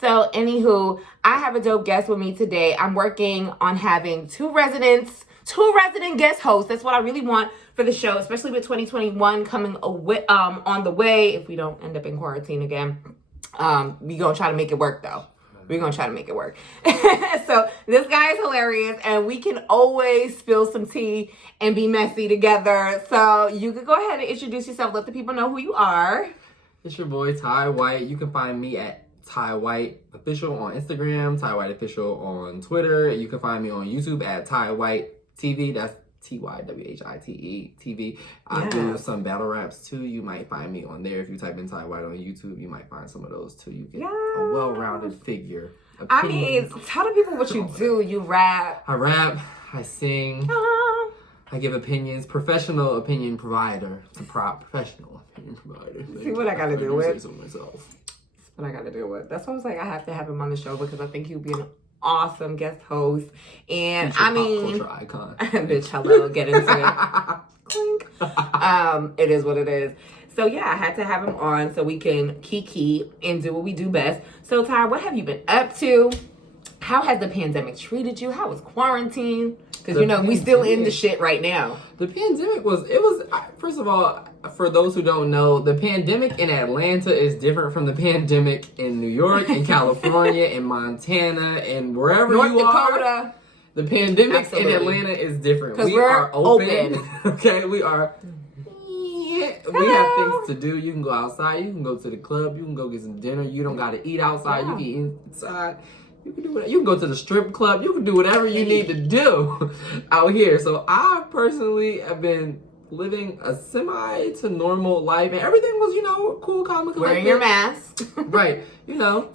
So, anywho, I have a dope guest with me today. I'm working on having two resident guest hosts. That's what I really want for the show, especially with 2021 coming on the way. If we don't end up in quarantine again, we gonna try to make it work though. We're gonna try to make it work. So this guy is hilarious, and we can always spill some tea and be messy together. So you could go ahead and introduce yourself. Let the people know who you are. It's your boy Ty White. You can find me at Ty White Official on Instagram, Ty White Official on Twitter. You can find me on YouTube at Ty White TV. That's TYWHITE TV. I do some battle raps too. You might find me on there. If you type in Ty White on YouTube, you might find some of those too. You get a well-rounded figure. I mean, tell the people what you do. You rap. I rap. I sing. I give opinions. Professional opinion provider. Professional opinion provider. See what I gotta do with? Say so myself. What I gotta deal with. That's why I was like, I have to have him on the show because I think he'll be an awesome guest host. And I mean, pop culture icon. Bitch, hello, get into it. Clink. It is what it is. So yeah, I had to have him on so we can kiki and do what we do best. So Ty, what have you been up to? How has the pandemic treated you? How was quarantine? Because we still in the shit right now. The pandemic was first of all, for those who don't know, the pandemic in Atlanta is different from the pandemic in New York, in California, in Montana, and wherever North you Dakota. are. The pandemic in Atlanta is different. Because we're open. Okay, we are. We have things to do. You can go outside. You can go to the club. You can go get some dinner. You don't got to eat outside. You can eat inside. You can do whatever. You can go to the strip club. You can do whatever you need to do out here. So I personally have been living a semi to normal life, and everything was, cool, calm, and collected. Wearing your mask. Right.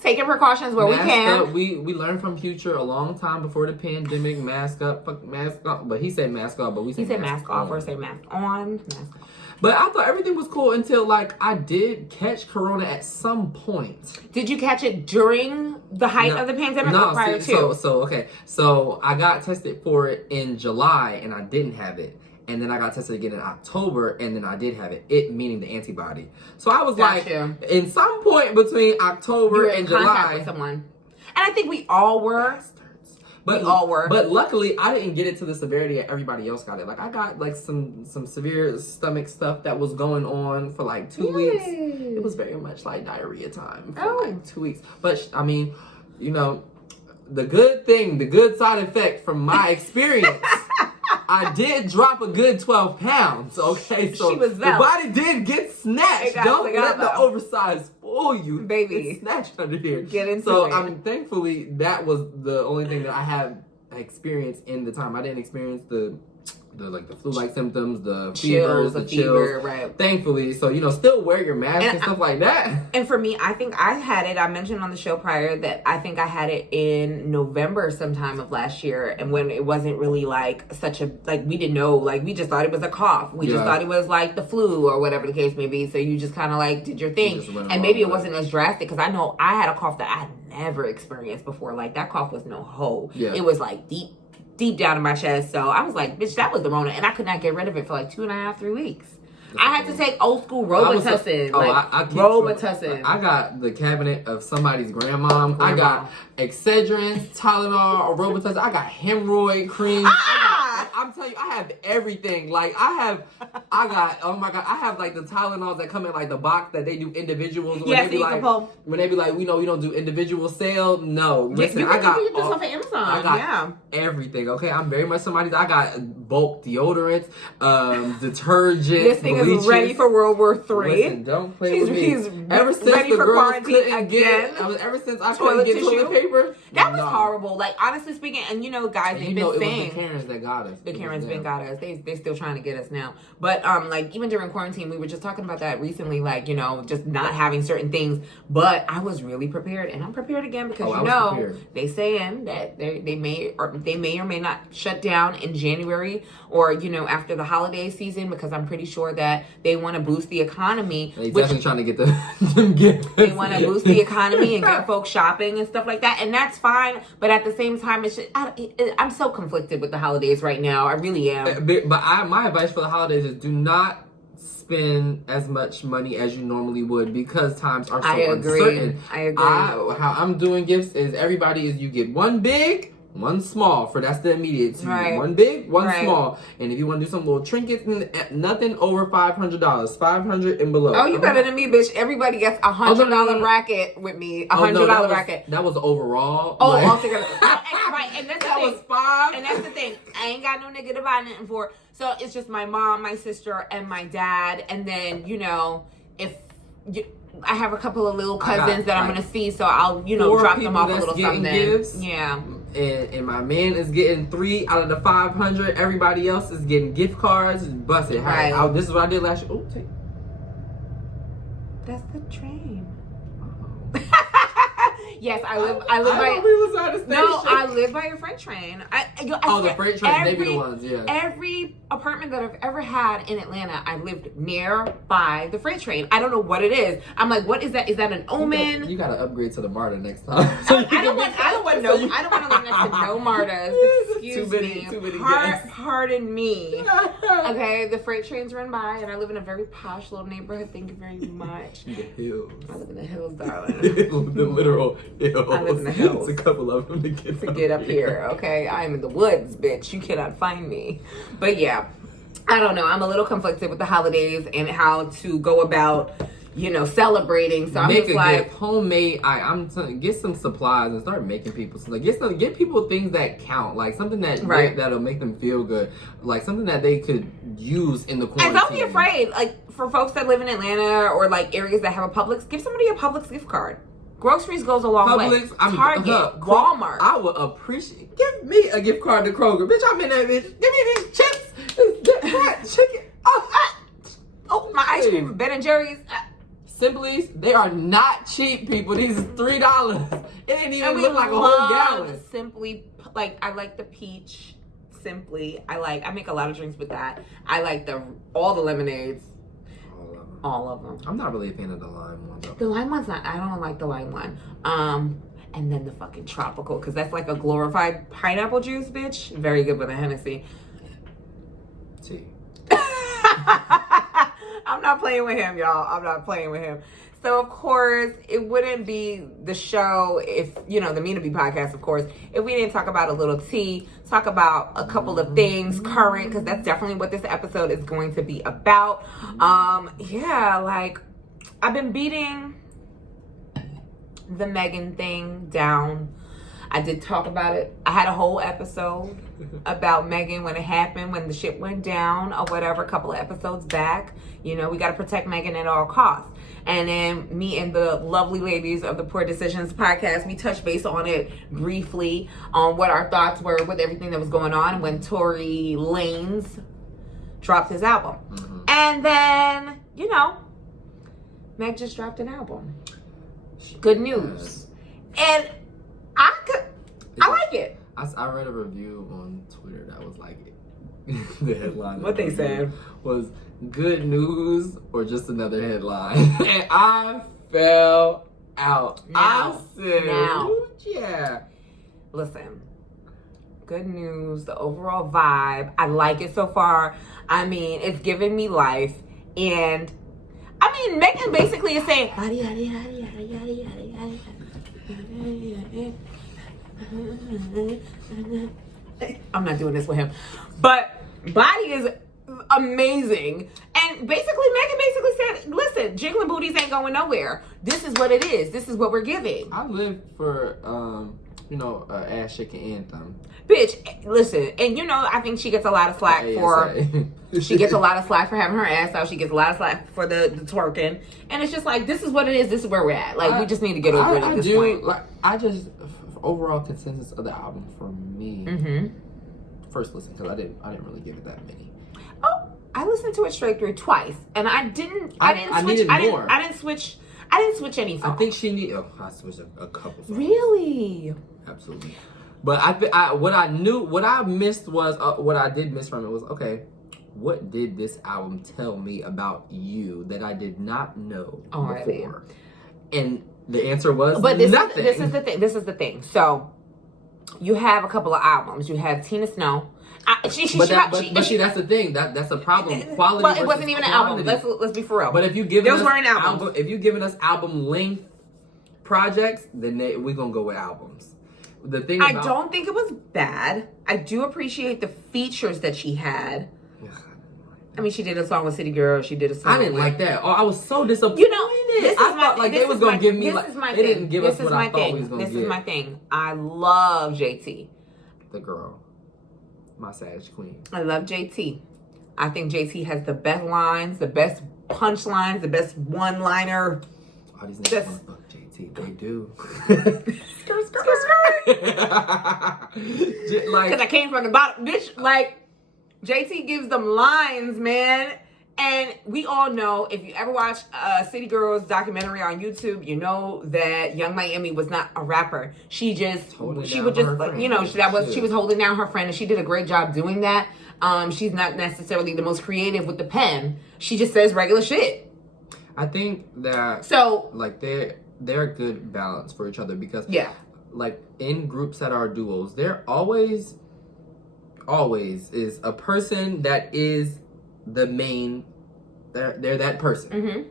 Taking precautions where we can. Up. We learned from Future a long time before the pandemic. Mask up, fuck mask off. But he said mask off, but we said mask off or say mask on. Mask off. But I thought everything was cool until, I did catch Corona at some point. Did you catch it during the height of the pandemic or prior to? So I got tested for it in July, and I didn't have it. And then I got tested again in October, and then I did have it. It meaning the antibody. So I was in some point between October and July. Contact with someone. And I think we all were. But luckily, I didn't get it to the severity that everybody else got it. I got some severe stomach stuff that was going on for 2 weeks. It was very much like diarrhea time for 2 weeks. But I mean, the good side effect from my experience, I did drop a good 12 pounds. Okay, so the body did get snatched. Don't let the oversized fool you, baby. It's snatched under here. Get into it. Thankfully, that was the only thing that I have experienced in the time. I didn't experience the flu-like symptoms, the fevers, the chills. Right. Thankfully, so still wear your mask and stuff like that. And for me, I think I had it. I mentioned on the show prior that I think I had it in November sometime of last year, and when it wasn't really we didn't know, we just thought it was a cough. We just thought it was the flu or whatever the case may be. So you just kind of did your thing, and maybe it wasn't as drastic because I know I had a cough that I had never experienced before. That cough was no hoe. Yeah. It was deep down in my chest. So I was like, bitch, that was the Rona. And I could not get rid of it for 2.5, 3 weeks. I had to take old school Robitussin. Robitussin. I got the cabinet of somebody's grandmom. I got Excedrin, Tylenol, Robitussin. I got hemorrhoid cream. I'm telling you, I have everything. I got, oh my God, I have the Tylenols that come in the box that they do individuals. Yes, when they be we don't do individual sale. No, listen, I got yourself on Amazon. I got everything. Okay, I'm very much somebody's. I got bulk deodorants, detergent. This thing is ready for World War III. Listen, don't play with me. He's ever since ready the for girls couldn't again. Ever since I couldn't get toilet paper. That was horrible. Honestly speaking, and guys, they've been saying it was the Karens that got us. The Karens been got us. They're still trying to get us now. But even during quarantine, we were just talking about that recently. Just not having certain things. But I was really prepared, and I'm prepared again because they saying that they may or may not shut down in January or after the holiday season because I'm pretty sure that they want to boost the economy. They definitely trying to get them gifts. They want to boost the economy and get folks shopping and stuff like that, and that's fine. But at the same time, I'm so conflicted with the holidays right now. I really am. But my advice for the holidays is do not spend as much money as you normally would because times are so uncertain. I agree. How I'm doing gifts is you get one big, one small, for that's the immediate. So you get one big, one small. And if you want to do some little trinkets, nothing over $500. $500 and below. Oh, you better than me, bitch. Everybody gets $100 bracket with me. $100 bracket. That was overall. Oh, altogether. Right, and that's that the thing. Was $5. And that's the thing. I ain't got no nigga to buy nothing for. So it's just my mom, my sister, and my dad. And then, if I have a couple of little cousins that I'm going to see, so I'll, drop them off a little something. Gifts. Yeah. And my man is getting 3 out of the 500. Everybody else is getting gift cards. Bust it. Right. This is what I did last year. Oh, take. That's the train. Yes, I live by. I live by a freight train. The freight train, they be the ones. Yeah. Every apartment that I've ever had in Atlanta, I lived nearby the freight train. I don't know what it is. I'm like, what is that? Is that an omen? You gotta upgrade to the MARTA next time. I don't want to live next to no MARTAs. Excuse me. Too many pardon me. Okay, the freight trains run by, and I live in a very posh little neighborhood. Thank you very much. The hills. I live in the hills, darling. The literal hills. I live in the hills. It's a couple of them to get up here. Okay, I am in the woods, bitch. You cannot find me. But yeah, I don't know. I'm a little conflicted with the holidays and how to go about, celebrating. So I'm just like, gift, homemade. I'm telling you, get some supplies and start making people. So get people things that count, like something that'll make them feel good, like something that they could use in the quarantine. And don't be afraid. Like for folks that live in Atlanta or like areas that have a Publix, give somebody a Publix gift card. Groceries goes a long way. Target, Walmart. I would appreciate. Give me a gift card to Kroger, bitch. I'm in that bitch. Give me these chips, this chicken. Oh, my ice cream, Ben and Jerry's. Simply's, they are not cheap, people. These is $3. It ain't even look like a whole gallon. Simply, like I like the peach. Simply, I make a lot of drinks with that. I like all the lemonades. All of them. I'm not really a fan of the lime one though. The lime one's not. I don't like the lime one. And then the fucking tropical, because that's like a glorified pineapple juice, bitch. Very good with a Hennessy. Tea. I'm not playing with him, y'all. I'm not playing with him. So, of course, it wouldn't be the show if, the Mina podcast, of course, if we didn't talk about a little tea, talk about a couple of things current, because that's definitely what this episode is going to be about. I've been beating the Megan thing down. I did talk about it. I had a whole episode about Megan when it happened, when the shit went down or whatever, a couple of episodes back. We got to protect Megan at all costs. And then me and the lovely ladies of the Poor Decisions podcast, we touched base on it briefly on what our thoughts were with everything that was going on when Tory Lanez dropped his album. Mm-hmm. And then, Meg just dropped an album. Good news. And I like it. I read a review on Twitter that was like, the headline. What they said was good news or just another headline. And I fell out. I said, yeah. Listen, good news, the overall vibe. I like it so far. I mean, it's giving me life. And Megan basically is saying, I'm not doing this with him, but body is amazing. And basically Megan said, listen, jiggling booties ain't going nowhere. This is what it is. This is what we're giving. I live for ass shaking anthem. Bitch, listen, and I think she gets a lot of slack for she gets a lot of slack for having her ass out. She gets a lot of slack for the twerking. And it's just like, this is what it is. This is where we're at. Like, we just need to get over it at this point. Overall consensus of the album for me. Mm-hmm. First listen, because I didn't really give it that many. Oh, I listened to it straight through twice, and I didn't switch any songs. I think she need. I switched a couple songs. Really? Absolutely. But what I missed was what I did miss from it was, okay, what did this album tell me about you that I did not know before? And the answer was nothing. This is the thing. So you have a couple of albums. You have Tina Snow. See, that's the thing. That's a problem. Quality. Well, it wasn't even quantity. an album. Let's be for real. But if you're giving us album length projects, then we're gonna go with albums. The thing I don't think it was bad. I do appreciate the features that she had. I mean, she did a song with City Girl. She did a song. I didn't like that. Oh, I was so disappointed. You know, I thought like they was gonna give me like they didn't give us what I thought we was gonna get. This is my thing. I love JT. The girl, my Sage queen. I love JT. I think JT has the best lines, the best punchlines, the best one-liner. All these niggas want to fuck JT. They do. Skirt. Because I came from the bottom, bitch. Like. JT gives them lines, man. And we all know, if you ever watch City Girls documentary on YouTube, you know that Young Miami was not a rapper. She was holding down her friend, and she did a great job doing that. She's not necessarily the most creative with the pen. She just says regular shit. I think that like they're a good balance for each other because like in groups that are duos, they're always is a person that is the main. They're that person. Mm-hmm.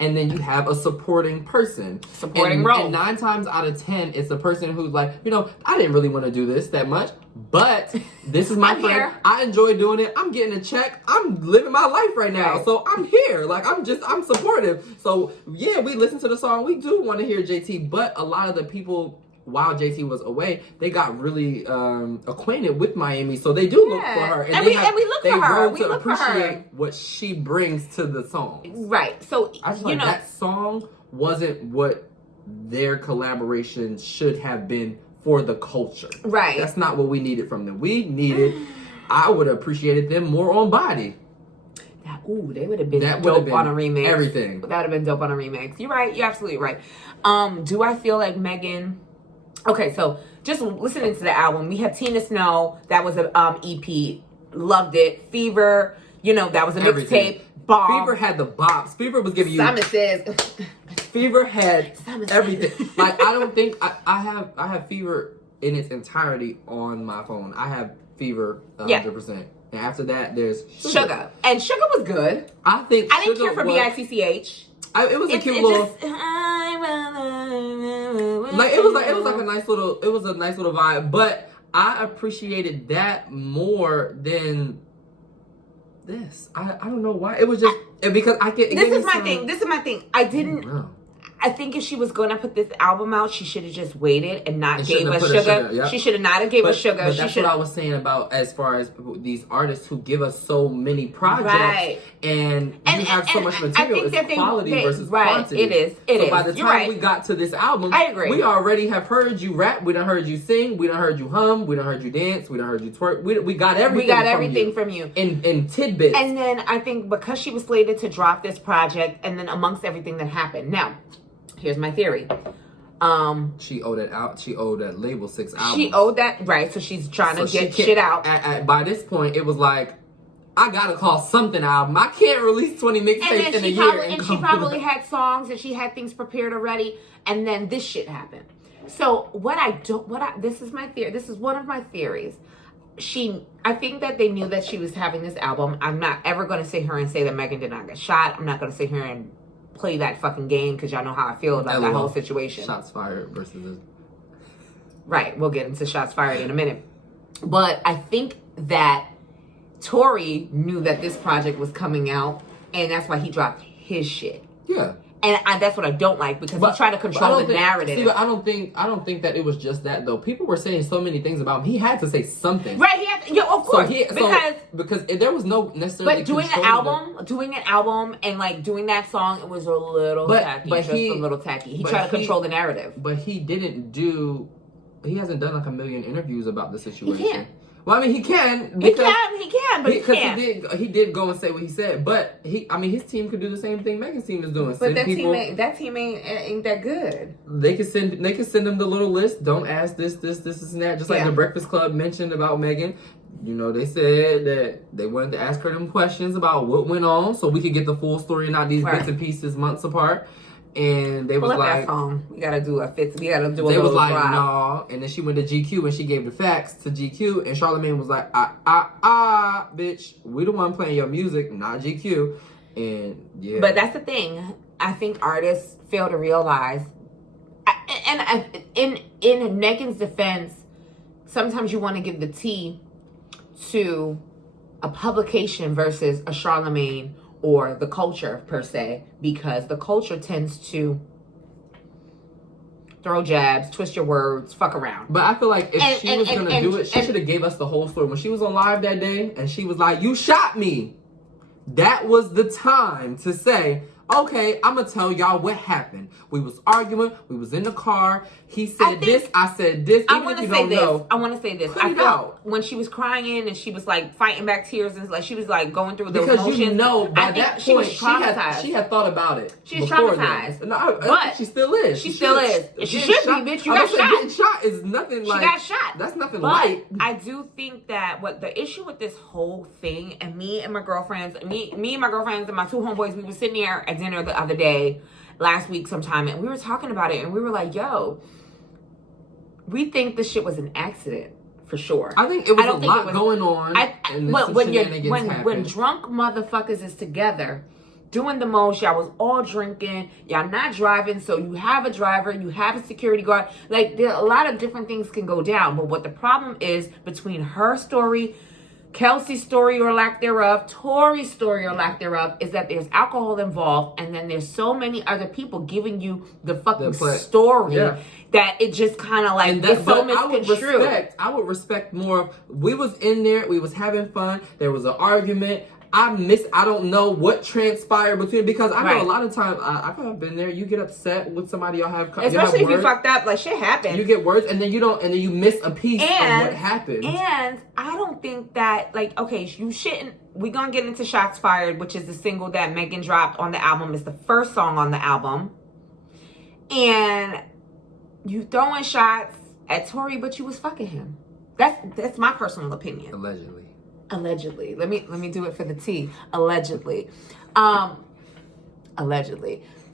And then you have a supporting person. Role. And 9 times out of 10, it's a person who's like, I didn't really want to do this that much, but this is my friend. Here. I enjoy doing it. I'm getting a check. I'm living my life right now. Right. So I'm here. Like, I'm supportive. So yeah, we listen to the song. We do want to hear JT, but a lot of the people, while JT was away, they got really acquainted with Miami, so they do look for her, and we look for her. We look for her. What she brings to the song, right? So I just like that song wasn't what their collaboration should have been for the culture, right? That's not what we needed from them. We needed. I would have appreciated them more on Body. They would have been dope on a remix. Everything that would have been dope on a remix. You're right. You're absolutely right. Do I feel like Megan? Okay, so just listening to the album, we have Tina Snow. That was an EP. Loved it. Fever, that was a mixtape. Bomb. Fever had the bops. Fever was giving you. Simon says. Fever had everything. Like I don't think I have Fever in its entirety on my phone. I have Fever 100%. And after that, there's Sugar. And Sugar was good. I didn't care for BITCH. It was a cute little. It was a nice little vibe, but I appreciated that more than this. I don't know why. It was just because I get. This is my thing. I think if she was going to put this album out, she should have just waited and not gave us Sugar. Yep. She should have not gave us Sugar. But that's what I was saying about as far as these artists who give us so many projects, right? And you have so much material. It's quality versus quantity. It is. So by the time we got to this album, I agree. We already have heard you rap. We done heard you sing. We done heard you hum. We done heard you dance. We done heard you twerk. We got everything. We got everything from you in tidbits. And then I think because she was slated to drop this project, and then amongst everything that happened, now. Here's my theory. She owed it out. She owed that label 6 albums. She owed that, right? So she's trying to get shit out. By this point, it was like, I gotta call something album. I can't release 20 mixtapes in a year. And she probably had songs and she had things prepared already. And then this shit happened. So this is my theory. This is one of my theories. I think that they knew that she was having this album. I'm not ever going to sit here and say that Megan did not get shot. I'm not going to sit here and play that fucking game because y'all know how I feel about that whole situation. Shots fired versus right. We'll get into shots fired in a minute. But I think that Tory knew that this project was coming out, and that's why he dropped his shit. Yeah. And that's what I don't like because he tried to control the narrative. See, but I don't think that it was just that though. People were saying so many things about him. He had to say something. Right? He had to, of course. Because there was no necessarily. But doing an album and like doing that song, it was a little tacky. A little tacky. He tried to control the narrative. But he didn't do. He hasn't done like a million interviews about the situation. He can't. Well, I mean, he can. He can, but he can't. He did go and say what he said, but his team could do the same thing Megan's team is doing. But that team ain't that good. They could send them the little list. Don't ask this, and that. Just like the Breakfast Club mentioned about Megan. They said that they wanted to ask her them questions about what went on, so we could get the full story and not these bits and pieces months apart. And they was like, that song. We gotta do a fit. We gotta do a. They was like, drive. no. And then she went to GQ and she gave the facts to GQ. And Charlamagne was like, bitch, we the one playing your music, not GQ. And yeah. But that's the thing. I think artists fail to realize. In Megan's defense, sometimes you want to give the tea to a publication versus a Charlamagne or the culture per se, because the culture tends to throw jabs, twist your words, fuck around. But I feel like if she was gonna do it, she should have gave us the whole story. When she was on live that day and she was like, "You shot me," that was the time to say, okay, I'm gonna tell y'all what happened. We was arguing. We was in the car. He said this. I said this. I want to say this. I want to say this. I felt when she was crying and she was like fighting back tears and like she was like going through those emotions. You know, by that point, she had thought about it. She's traumatized. No, but she still is. She still is. She should be, bitch. You got shot. Getting shot is nothing like. She got shot. That's nothing light. I do think that what the issue with this whole thing, and me and my girlfriends, me and my girlfriends and my two homeboys, we were sitting there at dinner the other day, last week sometime, and we were talking about it, and we were like, yo, we think this shit was an accident for sure. I think it was a lot going on. But when drunk motherfuckers is together doing the most, y'all was all drinking, y'all not driving, so you have a driver, you have a security guard, like there a lot of different things can go down. But what the problem is between her story, Kelsey's story or lack thereof, Tory's story or lack thereof, is that there's alcohol involved, and then there's so many other people giving you the fucking story that it just kind of like it's so misconstrued. I would respect more. We was in there, we was having fun. There was an argument. I don't know what transpired between, because I know a lot of times I've been there. You get upset with somebody, especially if you fucked up, like shit happened. You get words, and then you miss a piece of what happened. And I don't think that, like, okay, you shouldn't. We're gonna get into Shots Fired, which is the single that Megan dropped on the album. It's the first song on the album, and you throwing shots at Tory, but you was fucking him. That's my personal opinion. Allegedly. Let me do it for the tea. Allegedly.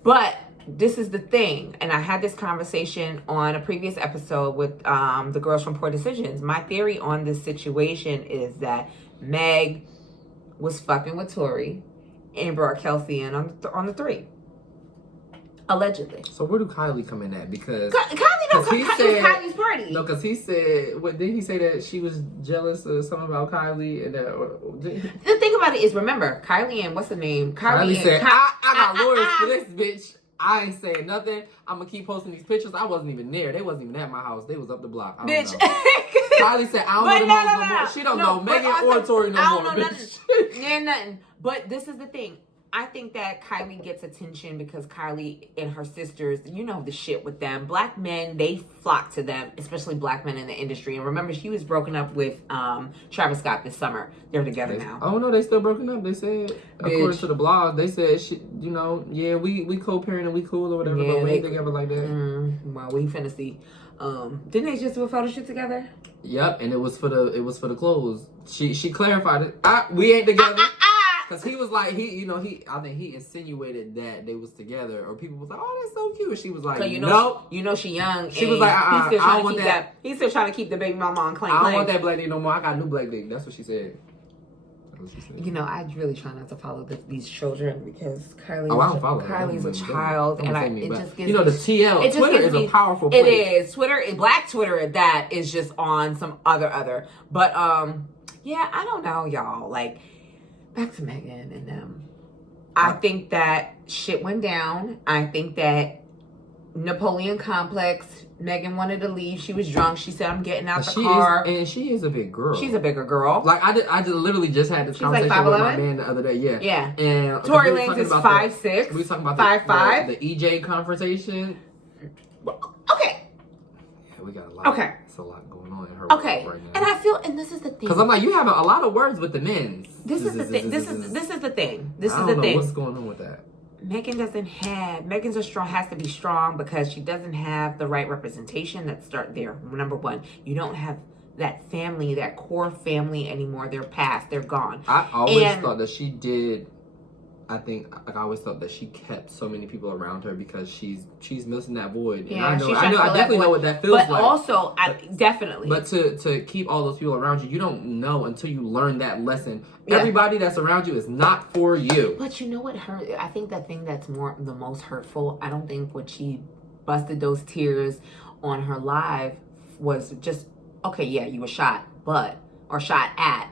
But this is the thing, and I had this conversation on a previous episode with the girls from Poor Decisions. My theory on this situation is that Meg was fucking with Tory and brought Kelsey in on the three. Allegedly. So where do Kylie come in at? Because Kylie's party. No, because he said, didn't he say that she was jealous of something about Kylie? And the thing about it is, remember, Kylie and what's the name? Kylie said, I got lawyers for this bitch. I ain't saying nothing. I'm gonna keep posting these pictures. I wasn't even there. They wasn't even at my house. They was up the block. I don't know. Kylie said, I don't know the moms no more. She don't know Megan or Tory no more. Nothing. But this is the thing. I think that Kylie gets attention because Kylie and her sisters, you know the shit with them. Black men, they flock to them, especially black men in the industry. And remember, she was broken up with Travis Scott this summer. They're together now. Oh, no, they still broken up. They said, according to the blog, they said, we co-parent and we cool or whatever, but we ain't together like that. Well, we finna see. Didn't they just do a photo shoot together? Yep, and it was for the clothes. She clarified it. We ain't together. Because he was like, I think he insinuated that they was together, or people was like, oh, that's so cute. And she was like, nope. You know she young. She was like, I don't want that. He's still trying to keep the baby mama on clean. I don't want that black dick no more. I got new black dick. That's what she said. I really try not to follow these children because Kylie's a child, and it just gives the TL. Twitter is a powerful place. It is. Black Twitter at that is just on some other. But I don't know, y'all. Like, back to Megan and them. I think that shit went down. I think that Napoleon complex. Megan wanted to leave. She was drunk. She said, "I'm getting out the car." And she is a big girl. She's a bigger girl. Like I literally just had this conversation with my man the other day. Yeah. And Tory Lanez is 5'6". We were talking about 5'5". The EJ conversation. Okay. Yeah, we got a lot. Okay. It's a lot going on in her world right now. And I feel, and this is the thing. Because I'm like, you have a lot of words with the men. This is the thing. This is the thing. This is the thing. What's going on with that? Megan's has to be strong because she doesn't have the right representation. Let's start there. Number one, you don't have that family, that core family anymore. They're past. They're gone. I always thought that she did I think, like, I always thought that she kept so many people around her because she's missing that void. Yeah, and I definitely know what that feels like. But also, definitely. But to keep all those people around you, you don't know until you learn that lesson. Yeah. Everybody that's around you is not for you. But you know what hurt? I think the thing that's the most hurtful, I don't think what she busted those tears on her live was just, okay, yeah, you were shot at,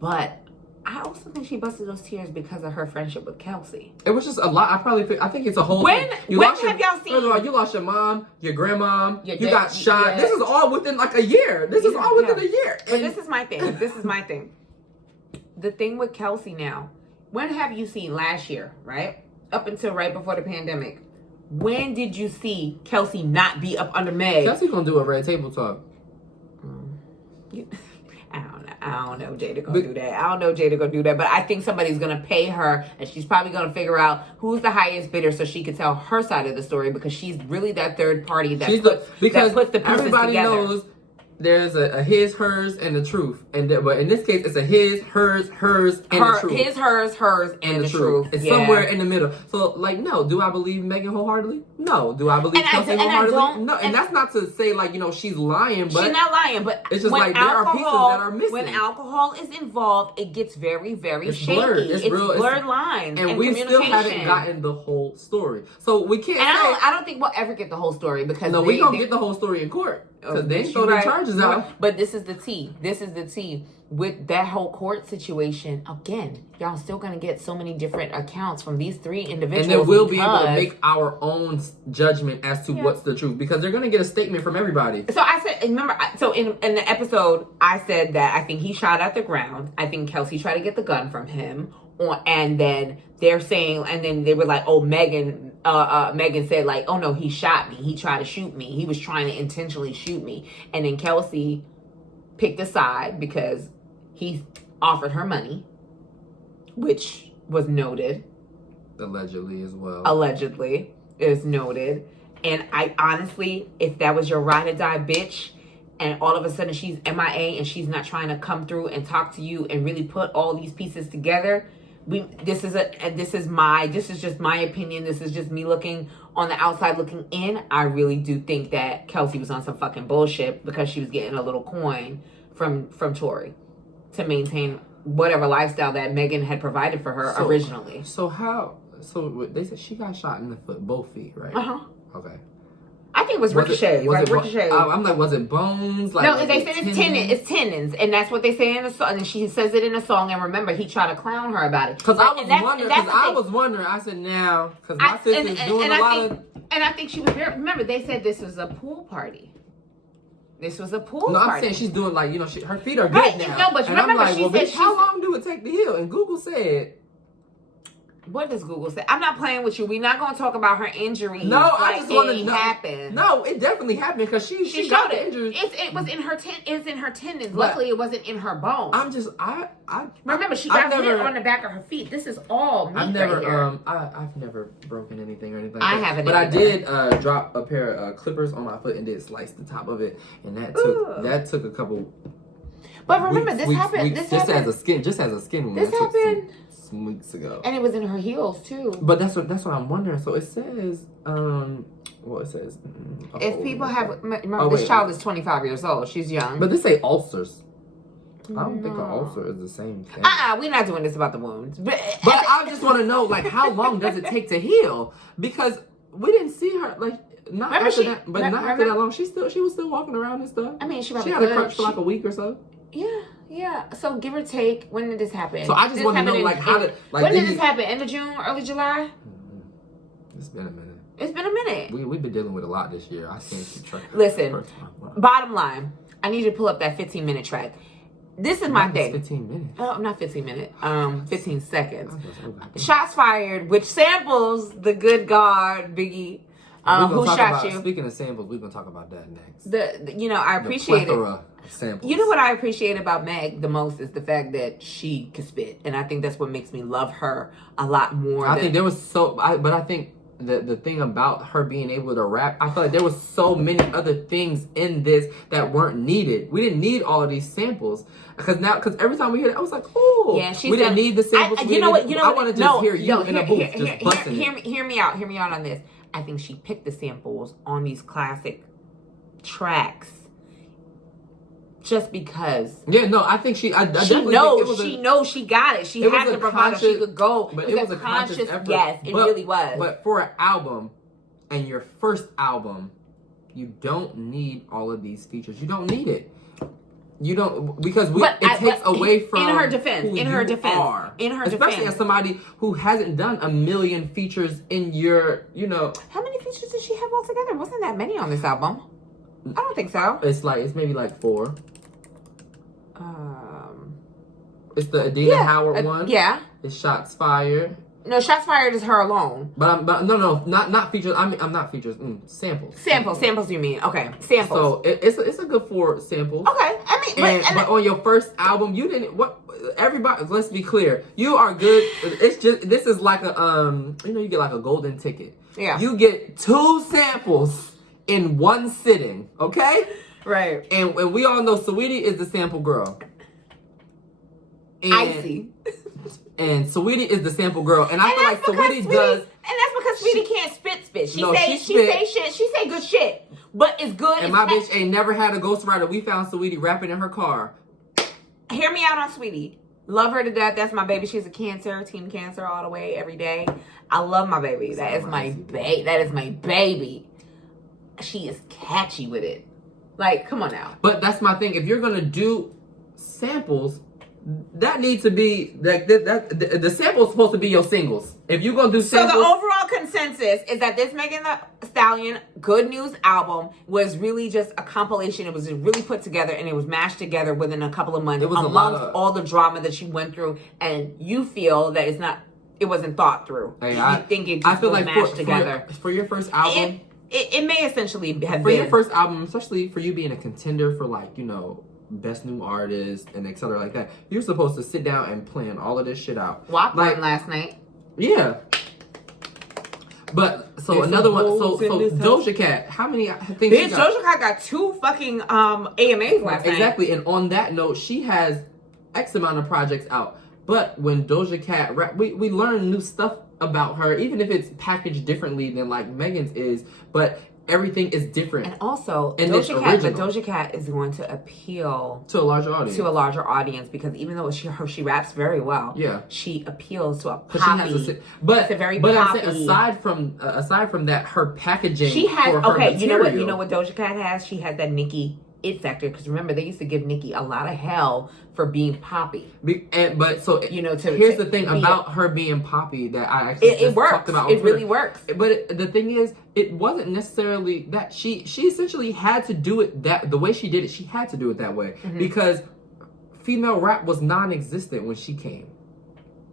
but I also think she busted those tears because of her friendship with Kelsey. It was just a lot. I think it's a whole thing. When have y'all seen? First of all, you lost your mom, your grandmom, you got shot. Yeah. This is all within like a year. This is all within a year. But this is my thing. The thing with Kelsey now, when have you seen last year, right? Up until right before the pandemic. When did you see Kelsey not be up under Meg? Kelsey gonna do a red table talk. I don't know Jada gonna do that. But I think somebody's gonna pay her, and she's probably gonna figure out who's the highest bidder, so she can tell her side of the story, because she's really that third party that puts the pieces everybody together. Knows there's a his, hers, and the truth, but in this case, it's a his, hers, and the truth. His, hers, and the truth. It's somewhere in the middle. So, like, no. Do I believe Megan wholeheartedly? No. Do I believe Kelsey wholeheartedly? No. And that's not to say, like, she's lying. But she's not lying. But it's just like there are pieces that are missing. When alcohol is involved, it gets very, very shaky. Blurred. It's blurred lines. And we still haven't gotten the whole story. So we can't. I don't think we'll ever get the whole story, because we're gonna get the whole story in court. Because they throw the charges out. But this is the tea. With that whole court situation, again, y'all still going to get so many different accounts from these three individuals. And then we'll be able to make our own judgment as to what's the truth. Because they're going to get a statement from everybody. So I said, remember, in the episode, I said that I think he shot at the ground. I think Kelsey tried to get the gun from him. And then they're saying, and then they were like, oh, Megan said, like, oh no, he shot me. He tried to shoot me. He was trying to intentionally shoot me. And then Kelsey picked a side because he offered her money, which was noted. Allegedly as well. Allegedly is noted. And I honestly, if that was your ride or die bitch, and all of a sudden she's MIA and she's not trying to come through and talk to you and really put all these pieces together, this is just my opinion. This is just me looking on the outside looking in. I really do think that Kelsey was on some fucking bullshit because she was getting a little coin from Tory to maintain whatever lifestyle that Megan had provided for her originally. So they said she got shot in the foot, both feet, right? Okay. I think it was ricochet. Ricochet. I'm like, was it bones? Like, no, they said it's tendons, and that's what they say in the song. And she says it in the song. And remember, he tried to clown her about it. Because I was wondering. I said, now, because my sister's doing a lot of. And I think she was very. Remember, they said this was a pool party. This was a pool party. No, I'm saying she's doing like, her feet are good now. No, but remember, I'm like, bitch, how long do it take to heal? And Google said. What does Google say? I'm not playing with you. We're not going to talk about her injuries. No, I just want to know. Happened. No, it definitely happened because she got the injuries. It was in her it's in her tendons. But luckily, it wasn't in her bones. I'm just remember she got hit on the back of her feet. This is all meat I've never right here. I've never broken anything or anything. I haven't. But I did drop a pair of clippers on my foot and did slice the top of it, and that took a couple. But remember, this happened. This happened as a skin wound. This happened some weeks ago, and it was in her heels too. But that's what I'm wondering. So it says, it says. If people have, remember, this child is 25 years old. She's young. But this say ulcers. I don't think an ulcer is the same thing. We're not doing this about the wounds. But I just want to know, like, how long does it take to heal? Because we didn't see her, like, not after that long. She was still walking around and stuff. I mean, she had a crutch for like a week or so. Yeah. So give or take, when did this happen? So I just want to know, like, when did this happen? End of June, early July? It's been a minute. It's been a minute. We've been dealing with a lot this year. I can't keep track. Listen, bottom line, I need you to pull up that 15-minute track. This is my thing. 15 minutes. Oh, not 15 minutes. 15 seconds. Shots fired, which samples the Good God Biggie. Who shot you? Speaking of samples, we're gonna talk about that next. I appreciate it. Samples. You know what I appreciate about Meg the most is the fact that she could spit, and I think that's what makes me love her a lot more. I think there was but I think the thing about her being able to rap, I feel like there was so many other things in this that weren't needed. We didn't need all of these samples. Because every time we hear it, I was like, oh, yeah, we didn't need the samples. I want to just hear you in a booth just busting it. Hear me out on this. I think she picked the samples on these classic tracks just because. Yeah, no, I think she knows she got it. She has the bravado. She could go. But it was a conscious effort. Yes, it really was. But for an album, and your first album, you don't need all of these features. You don't need it. You don't, because it takes away from in her defense. Especially as somebody who hasn't done a million features in your, How many features did she have altogether? Wasn't that many on this album? I don't think so. It's maybe like 4. It's the Adina Howard one. Yeah. It's Shots Fired. No, Shots Fired is her alone. But not features. I'm not features. Samples. Samples. You mean? Okay, samples. So it's a good 4 samples. Okay, but on your first album, you didn't. What? Everybody, let's be clear. You are good. It's just this is like a you get like a golden ticket. Yeah. You get 2 samples in one sitting. Okay. Right. And we all know Saweetie is the sample girl. I see. And Saweetie is the sample girl, and I feel like Saweetie does. And that's because Saweetie can't spit. She say shit. She say good shit, but it's good. And my bitch ain't never had a ghostwriter. We found Saweetie rapping in her car. Hear me out on Saweetie. Love her to death. That's my baby. She's a Cancer, Team Cancer all the way, every day. I love my baby. That is my baby. She is catchy with it. Like, come on now. But that's my thing. If you're gonna do samples, that needs to be like the sample's supposed to be your singles. If you're gonna do samples, so the overall consensus is that this Megan Thee Stallion Good News album was really just a compilation. It was just really put together and it was mashed together within a couple of months amongst all the drama that she went through. And you feel that it wasn't thought through. Hey, you think it just was mashed together for your first album. It may essentially have for been your first album, especially for you being a contender for best new artist and etc. like that. You're supposed to sit down and plan all of this shit out. WAP won last night. Yeah. But so another one. So Doja Cat. How many things? Bitch, Doja Cat got 2 fucking AMAs last night. Exactly. And on that note, she has X amount of projects out. But when Doja Cat rap, we learn new stuff about her, even if it's packaged differently than like Megan's is. But everything is different. And also, Doja Cat is going to appeal to a larger audience. Because even though she raps very well, she appeals to a poppy. I'm saying aside from that, her packaging. She has her material, you know what Doja Cat has? She has that Nicki it factor, because remember they used to give Nicki a lot of hell for being poppy. Here's the thing about her being poppy that I actually talked about. It really works. But the thing is, it wasn't necessarily that she essentially had to do it the way she did it. She had to do it that way because female rap was non-existent when she came.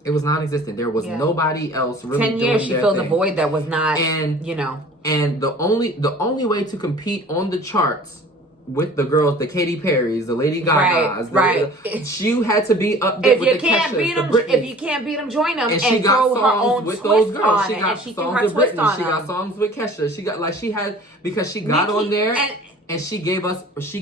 It was non-existent. There was nobody else really. 10 years she filled a void that was not, and the only way to compete on the charts with the girls, the Katy Perrys, the Lady Gagas, you had to be up there with the Keshas, if you can't beat them, join them. And she got songs with those girls. She got songs with Britney. She got songs with Kesha. She got because she got on there and she gave us pop beats.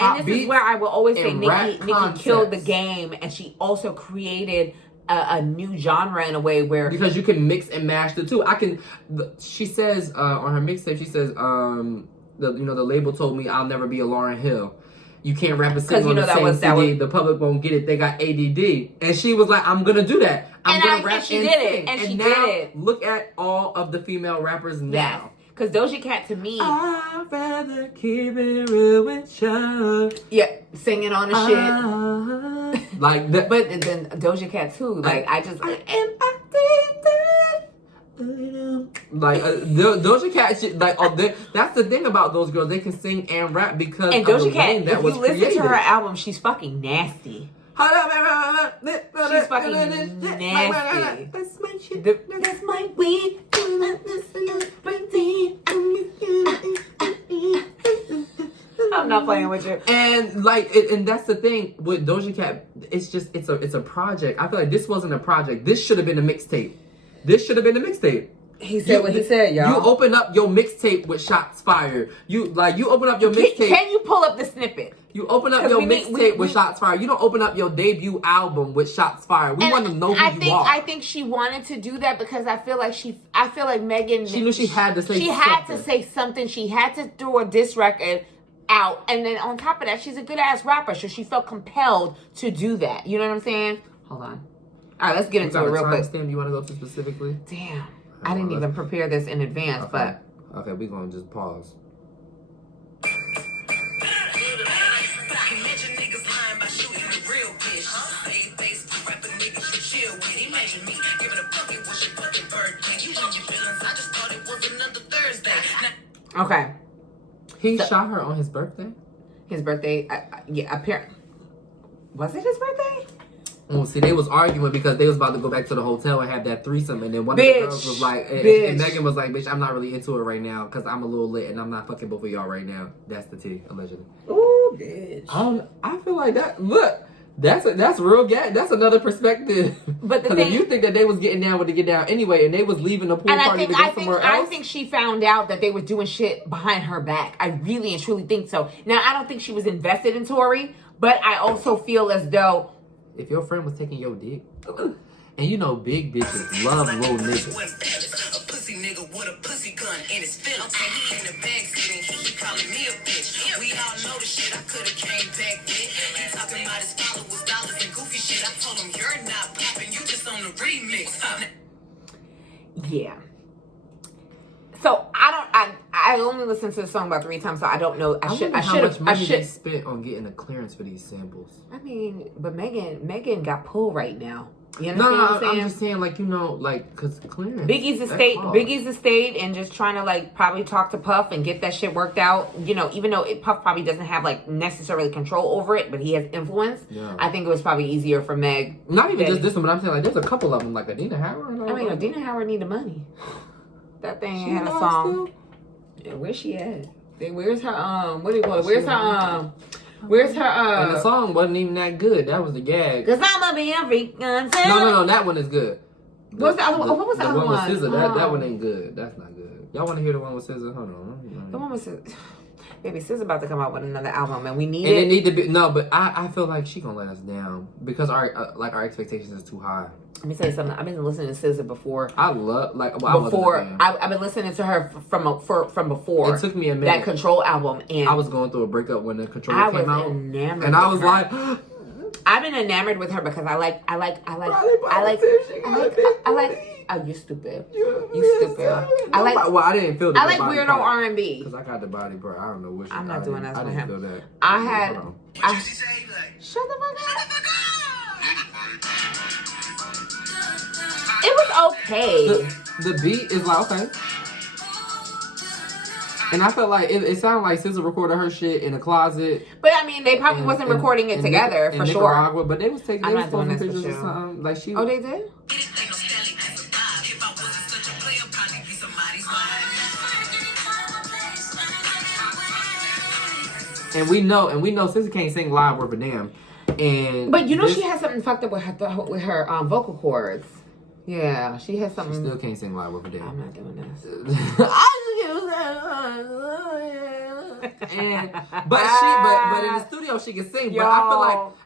And this is where I will always say Nicki killed the game, and she also created a new genre in a way where, because you can mix and mash the two. She says on her mixtape, she says the label told me I'll never be a Lauryn Hill. You can't rap a single on the same CD. The public won't get it. They got ADD. And she was like, I'm going to do that. I'm going to rap and sing. And she did it. Look at all of the female rappers now. Because Doja Cat, to me, I'd rather keep it real with you. Yeah, singing on the shit. Like that. But then Doja Cat, too. Like, I am addicted. Like Doja Cat, that's the thing about those girls. They can sing and rap because and Doja Cat, if you listen to her album, she's fucking nasty. She's fucking nasty. That's my shit. That's my weed. I'm not playing with you. And that's the thing with Doja Cat. It's a project. I feel like this wasn't a project. This should have been a mixtape. He said what he said, y'all. You open up your mixtape with shots fired. You open up your mixtape. Can you pull up the snippet? You open up your mixtape with shots fired. You don't open up your debut album with shots fired. We want to know who you are. I think she wanted to do that because I feel like Megan. She knew she had to say something. She had to say something. She had to throw a diss record out. And then on top of that, she's a good ass rapper. So she felt compelled to do that. You know what I'm saying? Hold on. All right, let's get into it real quick. Timestamp you want to go to specifically? Damn. I didn't even prepare this in advance, but. Okay, we're going to just pause. Okay. He shot her on his birthday? His birthday, yeah, apparently. Was it his birthday? Well, see, they was arguing because they was about to go back to the hotel and have that threesome, and then one of the girls was like, and Megan was like, bitch, I'm not really into it right now because I'm a little lit and I'm not fucking both of y'all right now. That's the tea, allegedly. Ooh, bitch. I feel like that, look, that's real gay. That's another perspective. But the thing, if you think that they was getting down with the get down anyway, and they was leaving the pool party to go somewhere else. I think she found out that they were doing shit behind her back. I really and truly think so. Now, I don't think she was invested in Tory, but I also feel as though if your friend was taking your dick, and you know big bitches love little niggas. A pussy nigga with a pussy gun in his feelings. He in the bag sitting, he calling me a bitch. We all know the shit I could have came back with. He talking about his followers, dollars, and goofy shit. I told him you're not popping, you just on the remix. Yeah. So I only listened to the song about 3 times, so I don't know. I should spent on getting a clearance for these samples. I mean, but Megan got pulled right now. You know what I'm saying? I'm just saying, like, you know, like, cause clearance. Biggie's estate, and just trying to like probably talk to Puff and get that shit worked out. You know, even though Puff probably doesn't have like necessarily control over it, but he has influence. Yeah. I think it was probably easier for Meg. Not even just this one, but I'm saying like there's a couple of them, like Adina Howard. I mean, Adina Howard needed money. That thing had a song. Yeah, where's she at? Where's her what do you call it? Where's her and the song wasn't even that good. That was the gag. Cause I'ma be a freak. No, that one is good. What was the other one? What was the other one? With SZA, that one ain't good. That's not good. Y'all want to hear the one with SZA? Hold on. The one with SZA. Baby, SZA about to come out with another album, and we need it. And it need to be but I feel like she gonna let us down because our expectations is too high. Let me tell you something. I've been listening to SZA before. I love I've been listening to her from before. It took me a minute. That Control album, and I was going through a breakup when the Control came out. Enamored and I was like, I've been enamored with her because I like. Oh, you stupid. You stupid. I like. Well, I didn't feel that. I like weirdo R&B because I got the body part. I don't know what. I'm not doing that with him. I didn't feel that. I had. Shut the fuck up. It was okay. The beat is like okay. And I felt like it sounded like SZA recorded her shit in a closet. But I mean, they probably wasn't recording it together for sure. But they was taking pictures or something. Like she. Oh, they did. And we know SZA can't sing live worth a damn. But you know she has something fucked up with her vocal cords. Yeah, she has something. She still can't sing live worth a damn. I'm not doing this. but in the studio she can sing. But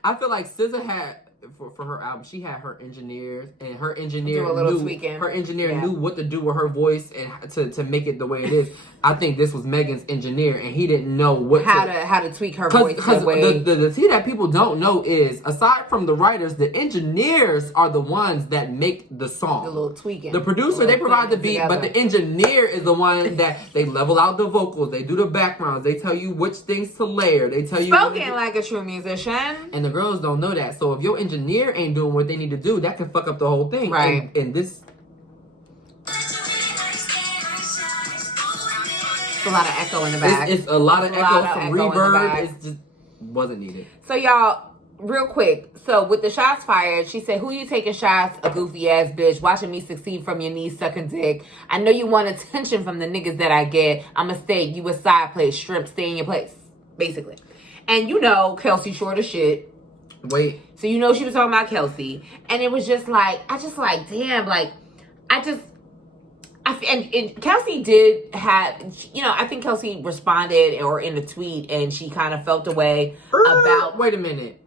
I feel like SZA had for her album, she had her engineers, and her engineer knew what to do with her voice and to make it the way it is. I think this was Megan's engineer, and he didn't know how to tweak her voice. Because the tea that people don't know is, aside from the writers, the engineers are the ones that make the song. The little tweaking. The producer, they provide the beat, together. But the engineer is the one that they level out the vocals, they do the backgrounds, they tell you which things to layer, they tell you spoken like a true musician. And the girls don't know that. So if your engineer ain't doing what they need to do, that can fuck up the whole thing. Right. And this. It's a lot of echo in the back. It's a lot of echo, some reverb. It just wasn't needed. So y'all, real quick. So with the shots fired, she said, "Who you taking shots? A goofy ass bitch watching me succeed from your knees sucking dick. I know you want attention from the niggas that I get. I'm a steak. You a side plate. Shrimp. Stay in your place." Basically. And you know, Kelsey short as shit. Wait. So you know she was talking about Kelsey, and it was just like, damn, like, And Kelsey did have, you know, I think Kelsey responded or in a tweet, and she kind of felt a way about. Wait a minute.